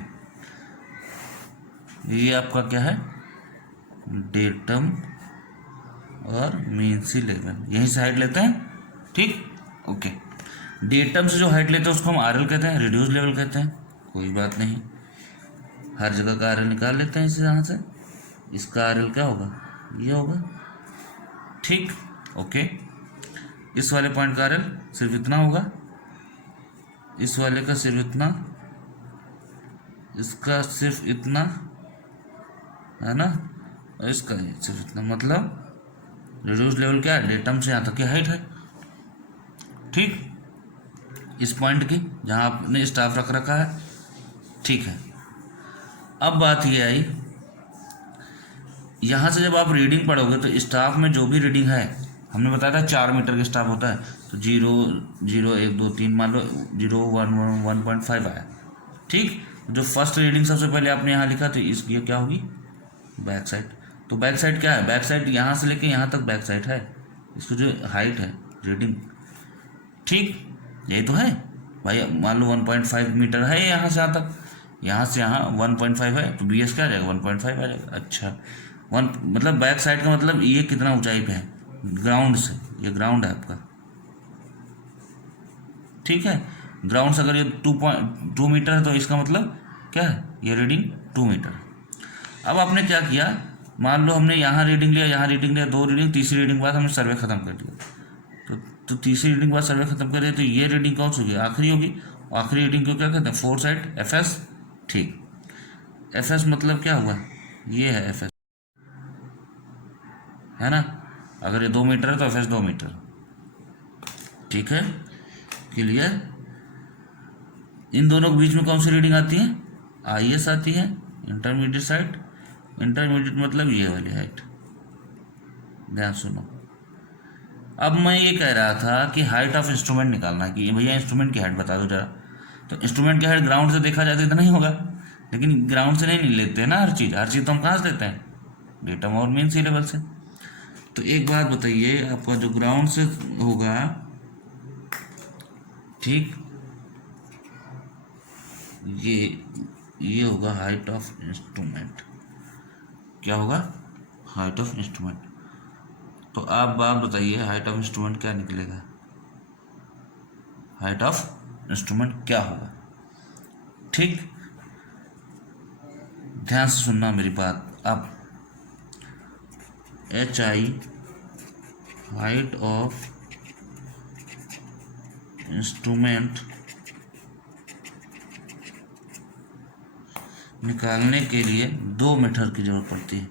ये आपका क्या है, डेटम और मीन सी लेवल, यहीं से हाइट लेते हैं, ठीक, ओके। डेटम से जो हाइट लेते हैं उसको हम आर एल कहते हैं, रिड्यूस लेवल कहते हैं, कोई बात नहीं, हर जगह का आर एल निकाल लेते हैं इसे, यहाँ से इसका आर एल क्या होगा, ये होगा, ठीक, ओके। इस वाले पॉइंट का आर एल सिर्फ इतना होगा, इस वाले का सिर्फ इतना, इसका सिर्फ इतना है ना, और इसका सिर्फ इतना, मतलब रिड्यूस लेवल क्या है, डेटम से यहाँ तक की हाइट है, ठीक, इस पॉइंट की जहाँ आपने स्टाफ रख रखा है, ठीक है। अब बात ये आई, यहाँ से जब आप रीडिंग पढ़ोगे तो स्टाफ में जो भी रीडिंग है, हमने बताया था 4 मीटर का स्टाफ होता है, तो 0 0 1 2 3 मान लो 0 1 1.5 आया, ठीक। जो फर्स्ट रीडिंग सबसे पहले आपने यहाँ लिखा तो इसकी क्या होगी, बैक साइड। तो बैक साइड क्या है, बैक साइड यहाँ से लेके यहाँ तक बैक साइड है, इसकी जो हाइट है रीडिंग, ठीक, यही तो है भाई। मान लो 1.5 मीटर है यहाँ से यहाँ तक, यहाँ से यहाँ 1.5 है, तो बी एस क्या आ जाएगा, 1.5 आ जाएगा। अच्छा, मतलब बैक साइड का मतलब ये कितना ऊंचाई पे है, ग्राउंड से, ये ग्राउंड है आपका, ठीक है। ग्राउंड से अगर ये 2 मीटर है तो इसका मतलब क्या है, ये रीडिंग 2 मीटर। अब आपने क्या किया, मान लो हमने यहाँ रीडिंग लिया, यहाँ रीडिंग लिया, 2 रीडिंग, तीसरी रीडिंग के बाद हमने सर्वे खत्म कर दिया, तो तीसरी रीडिंग के बाद सर्वे खत्म कर दिया, तो ये रीडिंग कौन सी होगी, आखिरी होगी। आखिरी रीडिंग को क्या कहते हैं, फोर साइड एफ एस, ठीक। एफ एस मतलब क्या हुआ, ये है एफ एस, है ना। अगर ये 2 मीटर है तो एफ एस 2 मीटर, ठीक है, क्लियर। इन दोनों के बीच में कौन सी रीडिंग आती है, आई एस आती है, इंटरमीडिएट साइड, इंटरमीडिएट मतलब ये वाली हाइट। ध्यान सुनो, अब मैं ये कह रहा था कि हाइट ऑफ इंस्ट्रूमेंट निकालना, कि भैया इंस्ट्रूमेंट की हाइट बता दो जरा। तो इंस्ट्रूमेंट की हाइट ग्राउंड से देखा जाए तो नहीं होगा, लेकिन ग्राउंड से नहीं लेते हैं ना, हर चीज़ तो हम कहाँ से लेते हैं, डेटम और मीन सी लेवल से। तो एक बात बताइए, आपका जो ग्राउंड से होगा, ठीक, ये होगा हाइट ऑफ इंस्ट्रूमेंट, क्या होगा, हाइट ऑफ इंस्ट्रूमेंट। तो आप बात बताइए, हाइट ऑफ इंस्ट्रूमेंट क्या निकलेगा, हाइट ऑफ इंस्ट्रूमेंट क्या होगा, ठीक। ध्यान से सुनना मेरी बात। अब H I height of instrument निकालने के लिए 2 मेथड की जरूरत पड़ती है।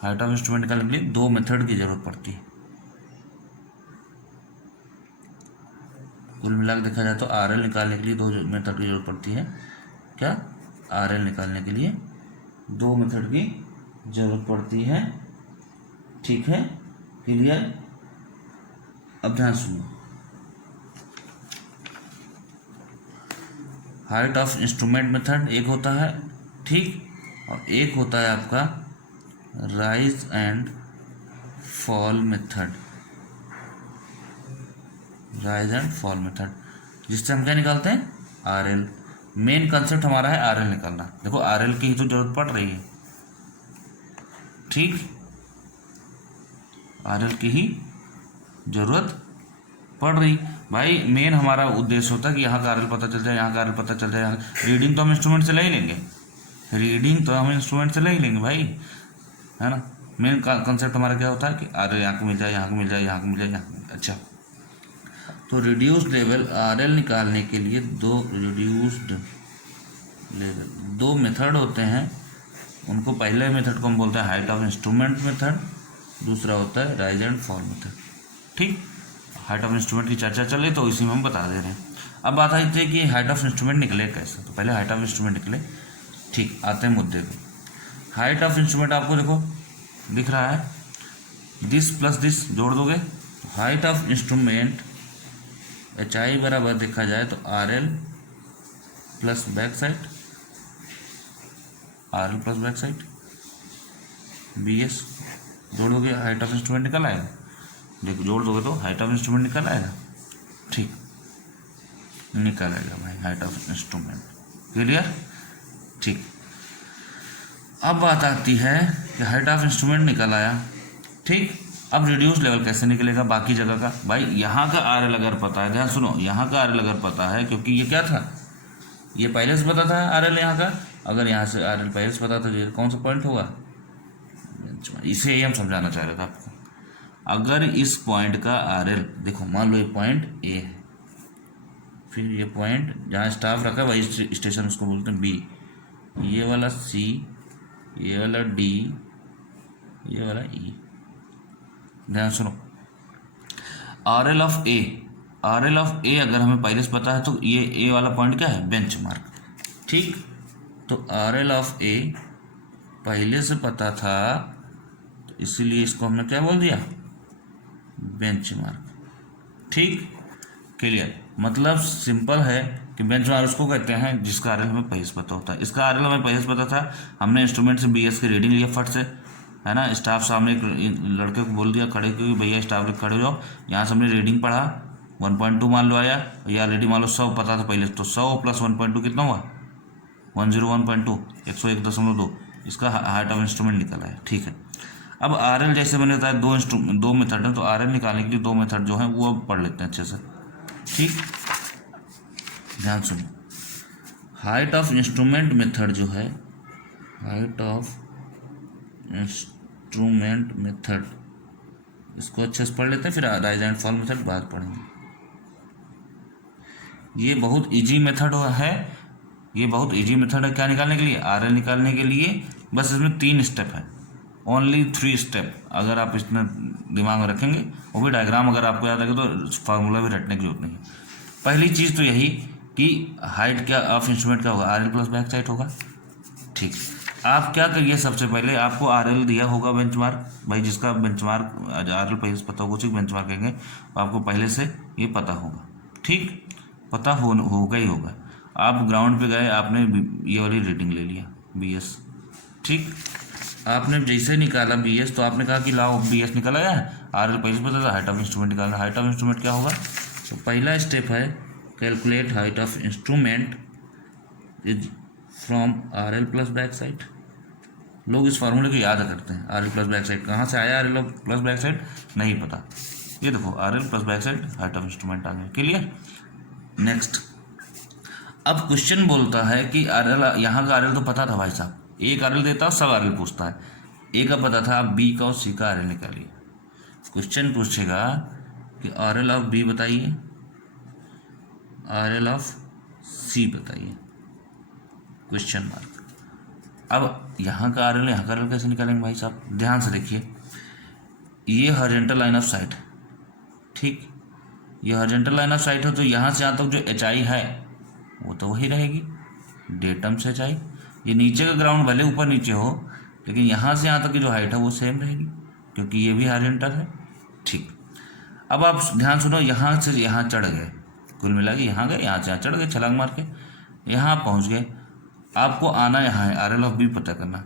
हाइट ऑफ इंस्ट्रूमेंट निकालने के लिए 2 मेथड की जरूरत पड़ती है। कुल मिलाकर देखा जाए तो आर एल निकालने के लिए 2 मेथड की जरूरत पड़ती है। क्या, आर एल निकालने के लिए 2 मेथड की जरूरत पड़ती है। ठीक है, क्लियर। अब ध्यान सुनो, हाइट ऑफ इंस्ट्रूमेंट मेथड एक होता है, ठीक, और एक होता है आपका rise and fall method. Rise and fall method जिससे हम क्या निकालते हैं, आरएल। मेन कंसेप्ट हमारा है आरएल निकालना। देखो आरएल की ही तो जरूरत पड़ रही है, ठीक, आरएल की ही जरूरत पड़ रही भाई। मेन हमारा उद्देश्य होता है कि यहाँ का आरएल पता चल जाए, यहाँ का आरएल पता चल जाए। रीडिंग तो हम इंस्ट्रूमेंट से ले ही लेंगे, रीडिंग तो हम इंस्ट्रूमेंट से ले ही लेंगे भाई, है ना। मेन कंसेप्ट हमारा क्या होता है कि आरएल यहाँ को मिल जाए, यहाँ को मिल जाए, यहाँ को मिल जाए, यहाँ को मिल जाए। अच्छा, तो रिड्यूस्ड लेवल आरएल निकालने के लिए दो मेथड होते हैं। उनको पहले मेथड को हम बोलते हैं हाइट ऑफ इंस्ट्रूमेंट मेथड, दूसरा होता है राइज एंड फॉल मेथड। ठीक, हाइट ऑफ इंस्ट्रूमेंट की चर्चा चले तो इसी में हम बता दे रहे हैं। अब बात आई थी कि हाइट ऑफ इंस्ट्रूमेंट निकले कैसे, तो पहले हाइट ऑफ इंस्ट्रूमेंट निकले। ठीक, आते हैं मुद्दे पे। हाइट ऑफ इंस्ट्रूमेंट आपको देखो दिख रहा है, दिस प्लस दिस जोड़ दोगे तो height of instrument H I बराबर देखा जाए तो R L plus back side, R L plus back side B S, जोड़ दोगे हाइट ऑफ इंस्ट्रूमेंट निकल आएगा। देखो जोड़ दोगे तो हाइट ऑफ इंस्ट्रूमेंट निकल आएगा। ठीक, निकल आएगा भाई हाइट ऑफ इंस्ट्रूमेंट, क्लियर। ठीक, अब बात आती है कि हाइट ऑफ इंस्ट्रूमेंट निकल आया, ठीक, अब रिड्यूस लेवल कैसे निकलेगा बाकी जगह का। भाई यहाँ का आर एल अगर पता है, ध्यान सुनो, यहाँ का आर एल अगर पता है, क्योंकि ये क्या था, ये पहले से पता था आर एल यहाँ का। अगर यहाँ से आर एल पहले से पता था तो कौन सा पॉइंट होगा, इसे ही हम समझाना चाह रहे थे आपको। अगर इस पॉइंट का आर एल देखो, मान लो ये पॉइंट ए है, फिर ये पॉइंट जहाँ स्टाफ रखा है वही स्टेशन उसको बोलते हैं बी, ये वाला सी, ये वाला डी, ये वाला ई। ध्यान सुनो, R L of A, R L of A अगर हमें पहले से पता है तो ये ए वाला पॉइंट क्या है, बेंचमार्क। ठीक, तो आर एल ऑफ ए पहले से पता था तो इसीलिए इसको हमने क्या बोल दिया, बेंचमार्क। ठीक, क्लियर। मतलब सिंपल है कि बेंचमार्क उसको कहते हैं जिसका आर एल हमें पहले से पता होता है। इसका आर एल हमें पहले से पता था, हमने इंस्ट्रूमेंट से बी एस की रीडिंग लिया फट से, है ना। स्टाफ सामने एक लड़के को बोल दिया खड़े कि भैया स्टाफ लोग खड़े हो जाओ, यहाँ से हमने रीडिंग पढ़ा 1.2 मान लो आया, या ऑलरेडी मान लो 100 पता था पहले, तो 100 प्लस 1.2 कितना हुआ, 101.2, 101.2। इसका हाइट ऑफ इंस्ट्रूमेंट निकला है। ठीक है, अब आर एल जैसे मैंने बताया दो मेथड हैं, तो आर एल निकालने के लिए दो मेथड जो हैं वो अब पढ़ लेते हैं अच्छे से। ठीक, ध्यान सुनो, हाइट ऑफ इंस्ट्रूमेंट मेथड जो है, हाइट ऑफ इंस्ट्रूमेंट मेथड, इसको अच्छे से पढ़ लेते हैं, फिर राइज एंड फॉल मेथड बाद पढ़ेंगे। ये बहुत इजी मेथड है, ये बहुत इजी मेथड है क्या निकालने के लिए, आर एल निकालने के लिए। बस इसमें 3 स्टेप है, ओनली 3 स्टेप। अगर आप इसमें दिमाग में रखेंगे, वो भी डायग्राम अगर आपको याद रखे तो फार्मूला भी रटने की जरूरत नहीं है। पहली चीज़ तो यही कि हाइट क्या ऑफ इंस्ट्रूमेंट क्या होगा, are L plus back side होगा। ठीक, आप क्या करिए, सबसे पहले आपको आर एल दिया होगा बेंचमार्क, भाई जिसका बेंचमार्क आर एल पहले से पता होगा उसी बेंचमार्क कहेंगे, आपको पहले से ये पता होगा। ठीक, पता होगा ही होगा। आप ग्राउंड पे गए, आपने ये वाली रीडिंग ले लिया बी एस। ठीक, आपने जैसे निकाला बी एस तो आपने कहा कि लाओ बी एस निकल आया है, आर एल पहले से पता था, हाइट ऑफ इंस्ट्रूमेंट निकालना। हाइट ऑफ इंस्ट्रूमेंट क्या होगा, तो पहला स्टेप है calculate height of instrument is from R L plus back side. लोग इस फार्मूले को याद करते हैं, R L plus back side कहाँ से आया, R L plus back side नहीं पता। ये देखो R L plus back side height of instrument आ गया, क्लियर। नेक्स्ट, अब क्वेश्चन बोलता है कि आर एल, यहाँ का आर एल तो पता था भाई साहब, एक आर एल देता है सब आर एल पूछता है, ए का पता था, आप बी का और सी का आर एल निकालिए। क्वेश्चन पूछेगा कि आर एल ऑफ बी बताइए, आर एल ऑफ सी बताइए, क्वेश्चन मार्क। अब यहाँ का आर एल यहाँ का आर एल कैसे निकालेंगे भाई साहब, ध्यान से देखिए, ये हॉरिजॉन्टल लाइन ऑफ साइट, ठीक, ये हॉरिजॉन्टल लाइन ऑफ साइट हो तो यहाँ से यहाँ तक जो एच आई है वो तो वही रहेगी, डेटम से एच आई। ये नीचे का ग्राउंड भले ऊपर नीचे हो लेकिन यहाँ से यहाँ तक की जो हाइट है वो सेम रहेगी क्योंकि ये भी हॉरिजॉन्टल है। ठीक, अब आप ध्यान सुनो, यहाँ से यहाँ चढ़ गए, कुल मिला के यहाँ गए, यहाँ से यहाँ चढ़ गए छलांग मार के, यहाँ पहुँच गए। आपको आना यहाँ है, आर एल ऑफ बी पता करना।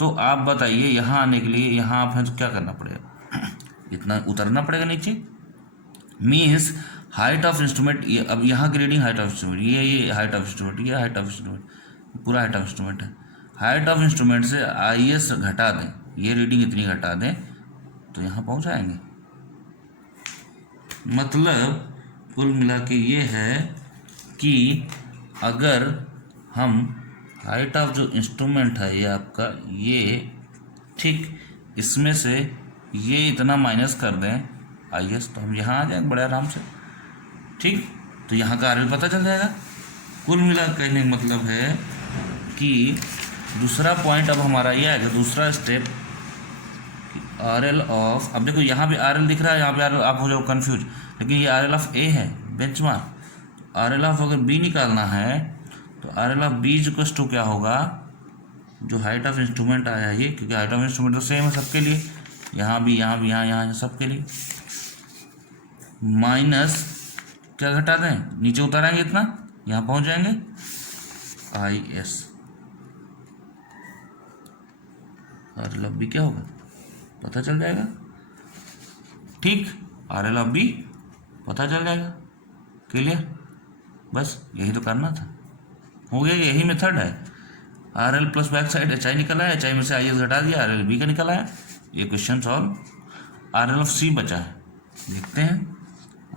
तो आप बताइए यहाँ आने के लिए यहाँ आप क्या करना पड़ेगा, इतना उतरना पड़ेगा नीचे। मीन्स हाइट ऑफ इंस्ट्रूमेंट, ये अब यहाँ की रीडिंग हाइट ऑफ इंस्ट्रूमेंट, ये हाइट ऑफ इंस्ट्रूमेंट, ये हाइट ऑफ इंस्ट्रूमेंट, पूरा हाइट ऑफ इंस्ट्रूमेंट है। हाइट ऑफ इंस्ट्रूमेंट से आई एस घटा दें, ये रीडिंग इतनी घटा दें तो यहाँ पहुँच आएंगे। मतलब कुल मिला के ये है कि अगर हम हाइट ऑफ जो इंस्ट्रूमेंट है ये आपका ये, ठीक, इसमें से ये इतना माइनस कर दें आई एस, तो हम यहाँ आ जाएंगे बड़े आराम से। ठीक, तो यहाँ का आर एल पता चल जाएगा। कुल मिला कहने का मतलब है कि दूसरा पॉइंट अब हमारा ये आएगा, दूसरा स्टेप आर एल ऑफ, अब देखो यहाँ पे आर एल दिख रहा है, यहाँ पे आर एल, आप हो जाओ कन्फ्यूज, लेकिन ये आर एल ऑफ ए है बेंचमार्क। आर एल ऑफ अगर बी निकालना है तो R L of B equals to क्या होगा, जो हाइट ऑफ इंस्ट्रूमेंट आया है ये, क्योंकि हाइट ऑफ इंस्ट्रूमेंट तो सेम है सबके लिए, यहाँ भी यहाँ सबके लिए, माइनस क्या घटा दें, नीचे उतारेंगे इतना, यहाँ पहुँच जाएंगे I S. R L of B क्या होगा पता चल जाएगा। ठीक, आर एल ऑफ बी पता चल जाएगा। क्लियर, बस यही तो करना था, हो गया, यही मेथड है। Are L plus back side H I निकला है, एच आई में से आई एस घटा दिया, आर एल बी का निकला है, ये question solve. R L of C बचा है, देखते हैं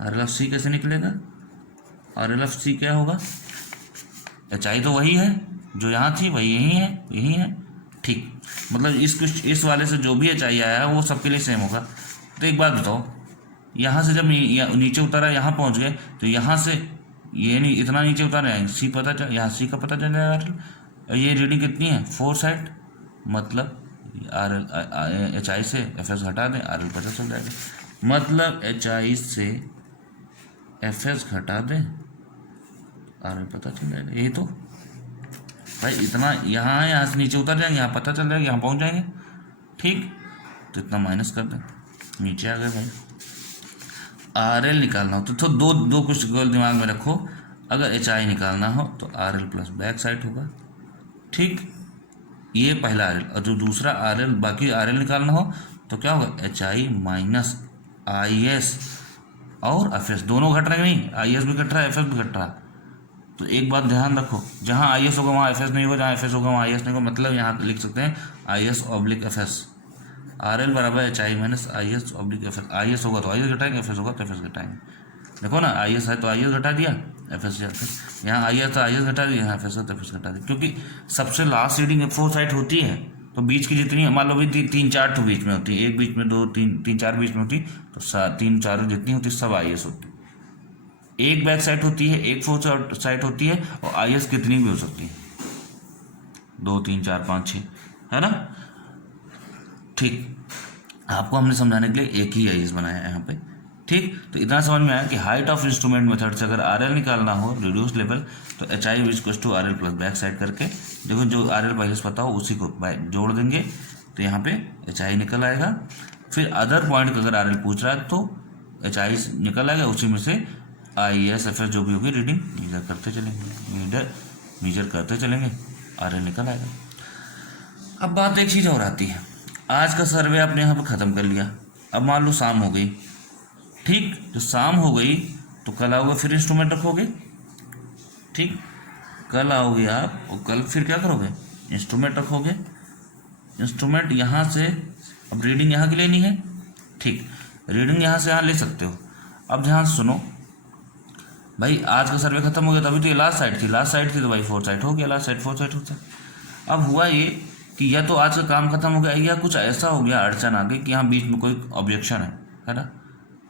आर एल ऑफ सी कैसे निकलेगा। आर एल ऑफ सी क्या होगा, एच आई तो वही है जो यहाँ थी, वही यही है। ठीक, मतलब इस वाले से जो भी एच आई आया है वो सबके लिए सेम होगा। तो एक बात बताओ, यहाँ से जब नीचे उतारा, यहाँ पहुँच गए, तो यहाँ से ये नहीं इतना नीचे उतारे आएंगे, सी पता चल, यहाँ सी का पता चल जाएगा। ये रीडिंग कितनी है 4 साइड, मतलब आर एल एच आई से एफ एस घटा दें, आर एल पता चल जाएगा। मतलब एच आई से एफ एस घटा दें, आर एल पता चल जाएगा। यही तो भाई, इतना यहाँ से नीचे उतर जाएंगे, यहाँ पता चल जाएगा, यहाँ पहुँच जाएंगे। ठीक, तो इतना माइनस कर दें, नीचे आ गए भाई। आर एल निकालना हो तो दो कुछ दिमाग में रखो, अगर एच आई निकालना हो तो R L plus back side होगा। ठीक, ये पहला आर एल, और जो दूसरा आर एल, बाकी आर एल निकालना हो तो क्या होगा, H I minus I S और एफ एस, दोनों घट रहे नहीं, आई एस भी घट रहा है, एफ एस भी घट रहा है। तो एक बात ध्यान रखो, जहाँ आई एस होगा वहाँ एफ एस नहीं होगा, जहाँ एफ एस होगा वहाँ आई एस नहीं होगा। मतलब यहाँ लिख सकते हैं I S oblique F S, R L बराबर H I minus I S oblique F S. I S होगा तो आई एस घटाएंगे, एफ एस होगा तो एफ एस घटाएंगे। देखो ना, आई एस है तो आई एस घटा दिया, एफ एस यहाँ आई एस तो आई एस घटा दिया, यहाँ एफ एस है तो एफ एस घटा दिया। क्योंकि सबसे लास्ट रीडिंग F4 साइड होती है, तो बीच की जितनी मान लो भी 3-4 तो बीच में होती है, एक बीच में 2-3-4 बीच में होती, तो 3-4 जितनी होती सब आई एस होती है। एक बैक साइड होती है, एक 4 साइड होती है, और आई एस कितनी भी हो सकती है, 2 3 4 5 6, है ना। ठीक, आपको हमने समझाने के लिए एक ही आई एस बनाया है यहाँ पे। ठीक, तो इतना समझ में आया कि हाइट ऑफ इंस्ट्रूमेंट मेथड से अगर आर एल निकालना हो रिड्यूस लेवल, तो H I equals to R L plus back side करके, देखो जो आर एल पहले से पता हो उसी को जोड़ देंगे, तो यहाँ पे एच आई निकल आएगा। फिर अदर पॉइंट का अगर आर एल पूछ रहा है तो एच आई निकल आएगा, उसी में से आई एस एफ एस जो भी होगी रीडिंग मीजर करते चलेंगे, आर एल निकल आएगा। अब बात एक चीज़ और आती है, आज का सर्वे आपने यहाँ पर ख़त्म कर लिया, अब मान लो शाम हो गई। ठीक, तो शाम हो गई तो कल आओगे फिर इंस्ट्रूमेंट रखोगे। ठीक, कल आओगे आप और कल फिर क्या करोगे, इंस्ट्रूमेंट रखोगे। इंस्ट्रूमेंट यहाँ से, अब रीडिंग यहाँ की लेनी है। ठीक, रीडिंग यहाँ से यहाँ ले सकते हो। अब ध्यान से सुनो भाई, आज का सर्वे खत्म हो गया, तभी तो ये लास्ट साइड थी तो भाई 4 साइड हो गया, लास्ट साइड 4 साइड होता है। अब हुआ ये कि या तो आज का काम खत्म हो गया, या कुछ ऐसा हो गया, अड़चन आ गई कि यहाँ बीच में कोई ऑब्जेक्शन है ना,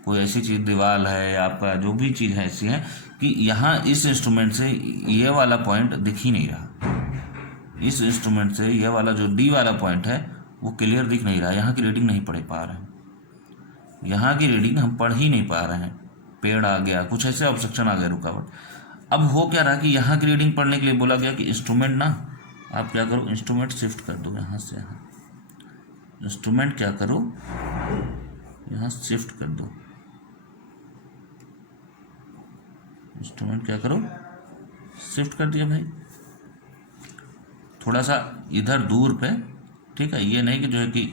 कोई ऐसी चीज़ दीवार है, आपका जो भी चीज़ है ऐसी है कि यहाँ इस इंस्ट्रूमेंट से ये वाला पॉइंट दिख ही नहीं रहा, इस इंस्ट्रूमेंट से ये वाला जो डी वाला पॉइंट है वो क्लियर दिख नहीं रहा, यहाँ की रीडिंग नहीं पढ़ पा रहे हैं, यहाँ की रीडिंग हम पढ़ ही नहीं पा रहे हैं, पेड़ आ गया, कुछ ऐसे ऑब्स्ट्रक्शन आ गया, रुकावट। अब हो क्या रहा कि यहाँ की रीडिंग पढ़ने के लिए बोला गया कि इंस्ट्रूमेंट ना, आप क्या करो, इंस्ट्रूमेंट शिफ्ट कर दो यहाँ से यहाँ, इंस्ट्रूमेंट क्या करो, यहाँ शिफ्ट कर दो, इंस्ट्रूमेंट क्या करो, शिफ्ट कर दिया भाई, थोड़ा सा इधर दूर पे, ठीक है। ये नहीं कि जो है कि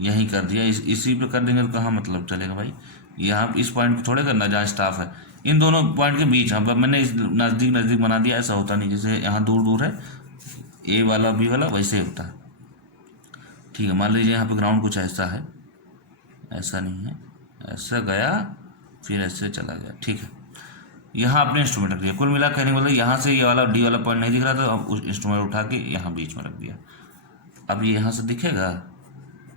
यहीं कर दिया, इसी पे कर देंगे तो कहाँ मतलब चलेगा भाई। यहाँ इस पॉइंट पे थोड़े करना जहाँ स्टाफ है, इन दोनों पॉइंट के बीच। हाँ, मैंने इस नज़दीक नज़दीक बना दिया, ऐसा होता नहीं, जैसे यहाँ दूर दूर है ए वाला बी वाला, वैसे ही होता है, ठीक है। मान लीजिए यहाँ पे ग्राउंड कुछ ऐसा है, ऐसा नहीं है, ऐसा गया फिर ऐसे चला गया, ठीक है। यहाँ आपने इंस्ट्रूमेंट रख दिया, कुल मिला कहने वाला यहाँ से ये वाला डी वाला पॉइंट नहीं दिख रहा था, अब उस इंस्ट्रूमेंट उठा के यहाँ बीच में रख दिया। अब ये यहाँ से दिखेगा,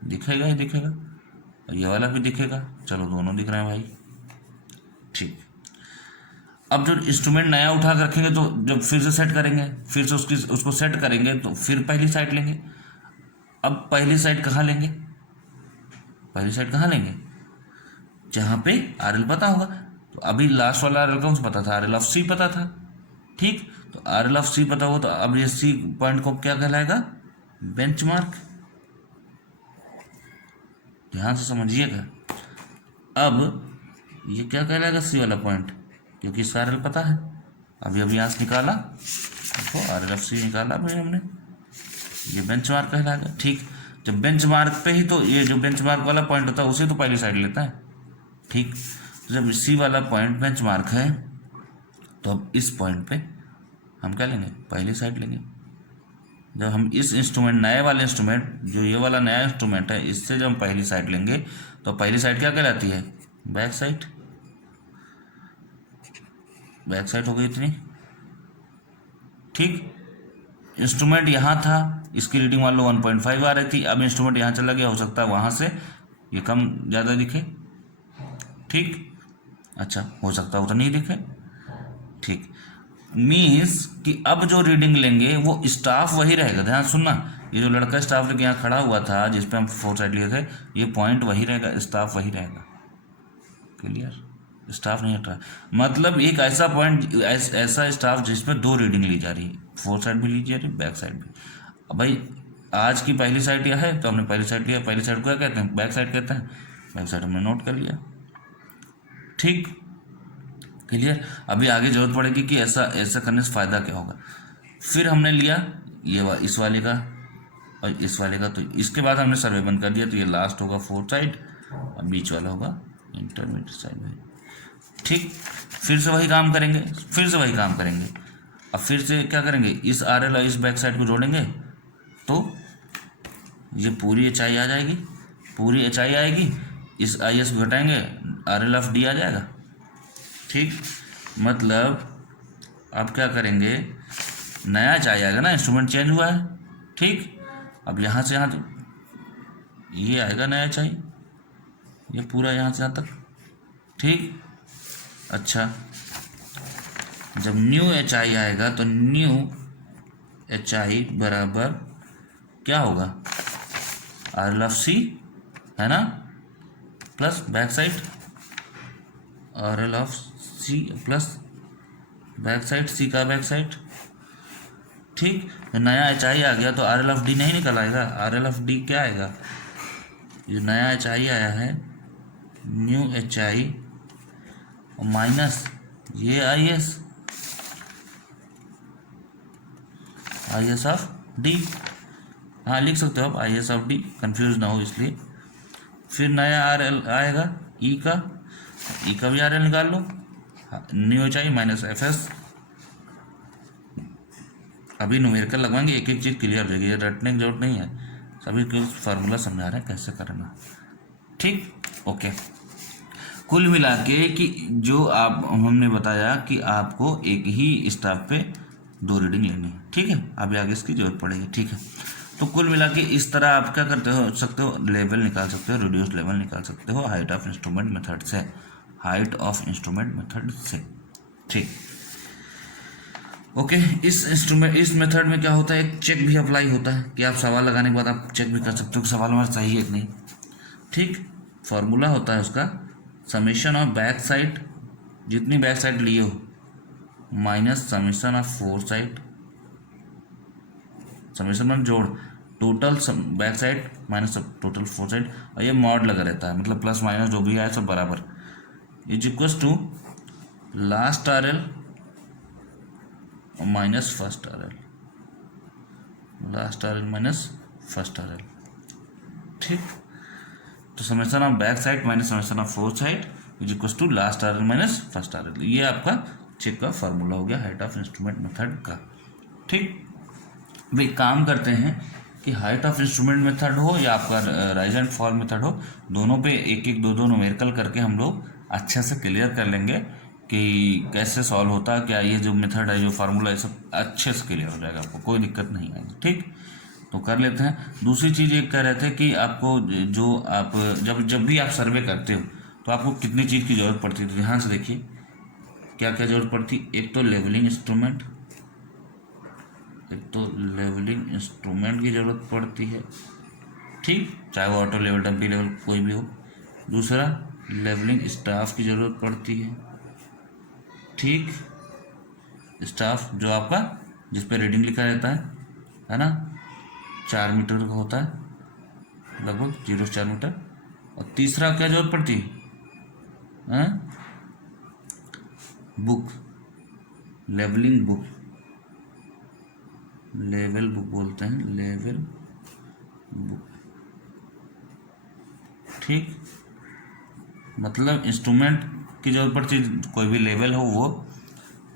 दिखेगा ही दिखेगा, और ये वाला भी दिखेगा, चलो दोनों दिख रहे हैं भाई, ठीक। अब जो इंस्ट्रूमेंट नया उठा कर रखेंगे तो जब फिर से सेट करेंगे, फिर से उसको सेट करेंगे तो फिर पहली साइड लेंगे। अब पहली साइड कहाँ लेंगे, पहली साइड कहाँ लेंगे, जहाँ पे आर एल पता होगा। तो अभी लास्ट वाला आर एल कौन सा पता था, आर एल ऑफ सी पता था, ठीक। तो आर एल ऑफ सी पता हो तो अब ये सी पॉइंट को क्या कहलाएगा, बेंचमार्क, ध्यान से समझिएगा। अब ये क्या कहलाएगा, सी वाला पॉइंट, क्योंकि इसका आर एल पता है, अभी अभी यहाँ से निकाला, देखो आर एल ऑफ सी निकाला भाई हमने, ये बेंचमार्क कहलाएगा, ठीक। जब बेंचमार्क पे ही, तो ये जो बेंचमार्क वाला पॉइंट होता है उसे तो पहली साइड लेता है, ठीक। तो जब सी वाला पॉइंट बेंचमार्क है तो अब इस पॉइंट पे हम क्या लेंगे, पहली साइड लेंगे। जब हम इस इंस्ट्रूमेंट, नए वाले इंस्ट्रूमेंट, जो ये वाला नया इंस्ट्रूमेंट है, इससे जब हम पहली साइड लेंगे तो पहली साइड क्या कहलाती है, बैक साइड, बैक साइड हो गई इतनी, ठीक। इंस्ट्रूमेंट यहाँ था, इसकी रीडिंग मान लो 1.5 आ रही थी, अब इंस्ट्रूमेंट यहाँ चला गया, हो सकता है वहाँ से ये कम ज़्यादा दिखे, ठीक। अच्छा, हो सकता है उतना नहीं दिखे, ठीक। मीन्स कि अब जो रीडिंग लेंगे वो स्टाफ वही रहेगा, ध्यान सुनना, ये जो लड़का स्टाफ लेके यहाँ खड़ा हुआ था जिस पे हम 4 साइड लिए थे, ये पॉइंट वही रहेगा, स्टाफ वही रहेगा, क्लियर, स्टाफ नहीं हट रहा। मतलब एक ऐसा पॉइंट, ऐसा स्टाफ जिसमें 2 रीडिंग ली जा रही है, 4 साइड भी ली जा रही है, बैक साइड भी। अब भाई आज की पहली साइड यह है तो हमने पहली साइड लिया, पहली साइड को क्या कहते हैं, बैक साइड कहते हैं, बैक साइड हमने नोट कर लिया, ठीक, क्लियर। अभी आगे जरूरत पड़ेगी कि ऐसा ऐसा करने से फ़ायदा क्या होगा। फिर हमने लिया ये इस वाले का और इस वाले का, तो इसके बाद हमने सर्वे बंद कर दिया, तो ये लास्ट होगा 4 साइड और बीच वाला होगा इंटरमीडिएट साइड भाई, ठीक। फिर से वही काम करेंगे, फिर से वही काम करेंगे। अब फिर से क्या करेंगे, इस आर एल और इस बैक साइड को जोड़ेंगे तो ये पूरी एच आई आ जाएगी, पूरी एच आई आएगी, इस आई एस घटाएंगे, आर एल ऑफ डी आ जाएगा, ठीक। मतलब अब क्या करेंगे, नया एच आई आएगा ना, इंस्ट्रूमेंट चेंज हुआ है, ठीक। अब यहाँ से यहाँ ये आएगा नया एच आई, ये पूरा यहाँ से यहाँ तक, ठीक। अच्छा, जब न्यू एच आई आएगा तो न्यू एच आई बराबर क्या होगा, आर एल ऑफ सी है ना, plus back side R L of C plus back side, C का बैक साइड, ठीक। नया एच आई आ गया तो आर एल ऑफ डी नहीं निकल आएगा, आर एल ऑफ डी क्या आएगा, जो नया एच आई आया है न्यू एच आई माइनस ये आई एस ऑफ डी, हाँ लिख सकते हो आप I S of D, confuse ना हो इसलिए। फिर नया आर एल आएगा ई का भी आर एल निकाल लो, new H I minus F S. अभी न्यूमेरिकल लगवाएंगे, एक एक चीज़ क्लियर हो जाएगी, रटने की जरूरत नहीं है, सभी कुछ फार्मूला समझा रहे हैं कैसे करना, ठीक, ओके। कुल मिला के कि जो आप हमने बताया कि आपको एक ही स्टाफ पे 2 रीडिंग लेनी है, ठीक है। अभी आगे इसकी जरूरत पड़ेगी, ठीक है। तो कुल मिला के इस तरह आप क्या करते हो सकते हो, लेवल निकाल सकते हो, रिड्यूस लेवल निकाल सकते हो हाइट ऑफ इंस्ट्रूमेंट मेथड से, हाइट ऑफ इंस्ट्रूमेंट मेथड से, ठीक, ओके। इस मेथड में क्या होता है, एक चेक भी अप्लाई होता है कि आप सवाल लगाने के बाद आप चेक भी कर सकते हो कि सवाल हमारा सही है कि नहीं, ठीक। फॉर्मूला होता है उसका, समेशन ऑफ बैक साइड, जितनी बैक साइड लिए हो, minus summation of 4 side, summation में जोड़, total back side minus total four side, और ये मॉड लगा रहता है, मतलब प्लस माइनस जो भी है सब बराबर, is equals to last R L minus first R L, last R L minus first R L. ठीक, तो summation of back side minus summation of fore side is equals to last R L minus first R L. ये आपका check का formula हो गया height of instrument method का। ठीक, भाई काम करते हैं कि हाइट ऑफ इंस्ट्रूमेंट मेथड हो या आपका राइज एंड फॉल मेथड हो, दोनों पे एक एक दो दो न्यूमेरिकल करके हम लोग अच्छे से क्लियर कर लेंगे कि कैसे सॉल्व होता है, क्या ये जो मेथड है जो फार्मूला है सब अच्छे से क्लियर हो जाएगा, आपको कोई दिक्कत नहीं आएगी। ठीक, तो कर लेते हैं। दूसरी चीज़ एक कह रहे थे कि आपको जो आप जब भी आप सर्वे करते हो तो आपको कितनी चीज़ की ज़रूरत पड़ती है, तो ध्यान से देखिए क्या क्या ज़रूरत पड़ती है। एक तो लेवलिंग इंस्ट्रूमेंट, एक तो लेवलिंग इंस्ट्रूमेंट की ज़रूरत पड़ती है, ठीक, चाहे वो ऑटो लेवल डंपी लेवल कोई भी हो। दूसरा लेवलिंग स्टाफ की ज़रूरत पड़ती है, ठीक, स्टाफ जो आपका जिस पे रीडिंग लिखा रहता है ना, 4 मीटर का होता है लगभग, 0 से 4 मीटर। और तीसरा क्या जरूरत पड़ती है, book, levelling book, level book बोलते हैं, लेवल बुक। ठीक, मतलब इंस्ट्रूमेंट की जरूरत पड़ती है, कोई भी लेवल हो वो,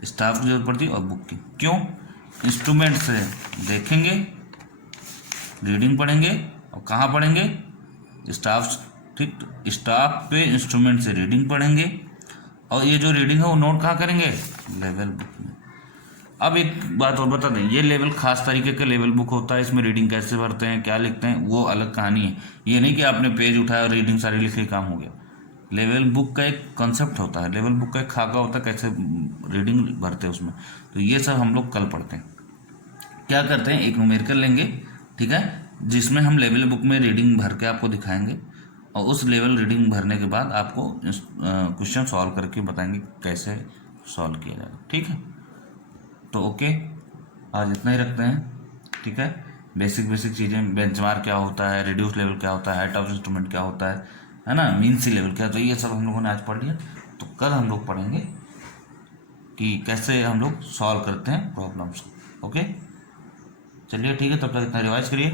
स्टाफ की जरूरत पड़ती है और बुक की। क्यों? इंस्ट्रूमेंट से देखेंगे, रीडिंग पढ़ेंगे, और कहाँ पढ़ेंगे, स्टाफ, ठीक, स्टाफ पे इंस्ट्रूमेंट से रीडिंग पढ़ेंगे, और ये जो रीडिंग है वो नोट कहाँ करेंगे, लेवल बुक में। अब एक बात और बता दें, ये लेवल खास तरीके का लेवल बुक होता है, इसमें रीडिंग कैसे भरते हैं, क्या लिखते हैं, वो अलग कहानी है। ये नहीं कि आपने पेज उठाया और रीडिंग सारी लिखे काम हो गया। लेवल बुक का एक कॉन्सेप्ट होता है, लेवल बुक का एक खाका होता है, कैसे रीडिंग भरते हैं उसमें। तो ये सब हम लोग कल पढ़ते हैं। क्या करते हैं, एक न्यूमेरिकल लेंगे, ठीक है, जिसमें हम लेवल बुक में रीडिंग भर के आपको दिखाएंगे, और उस लेवल रीडिंग भरने के बाद आपको क्वेश्चन सॉल्व करके बताएंगे कैसे सॉल्व किया जाएगा। ठीक है, तो ओके, आज इतना ही रखते हैं। ठीक है, बेसिक चीज़ें, बेंचमार्क क्या होता है, रिड्यूस लेवल क्या होता है, हाइट ऑफ इंस्ट्रूमेंट क्या होता है ना, मीन सी लेवल क्या, तो ये सब हम लोगों ने आज पढ़ लिया। तो कल हम लोग पढ़ेंगे कि कैसे हम लोग सॉल्व करते हैं प्रॉब्लम्स। ओके, चलिए ठीक है, तब तक इतना रिवाइज करिए।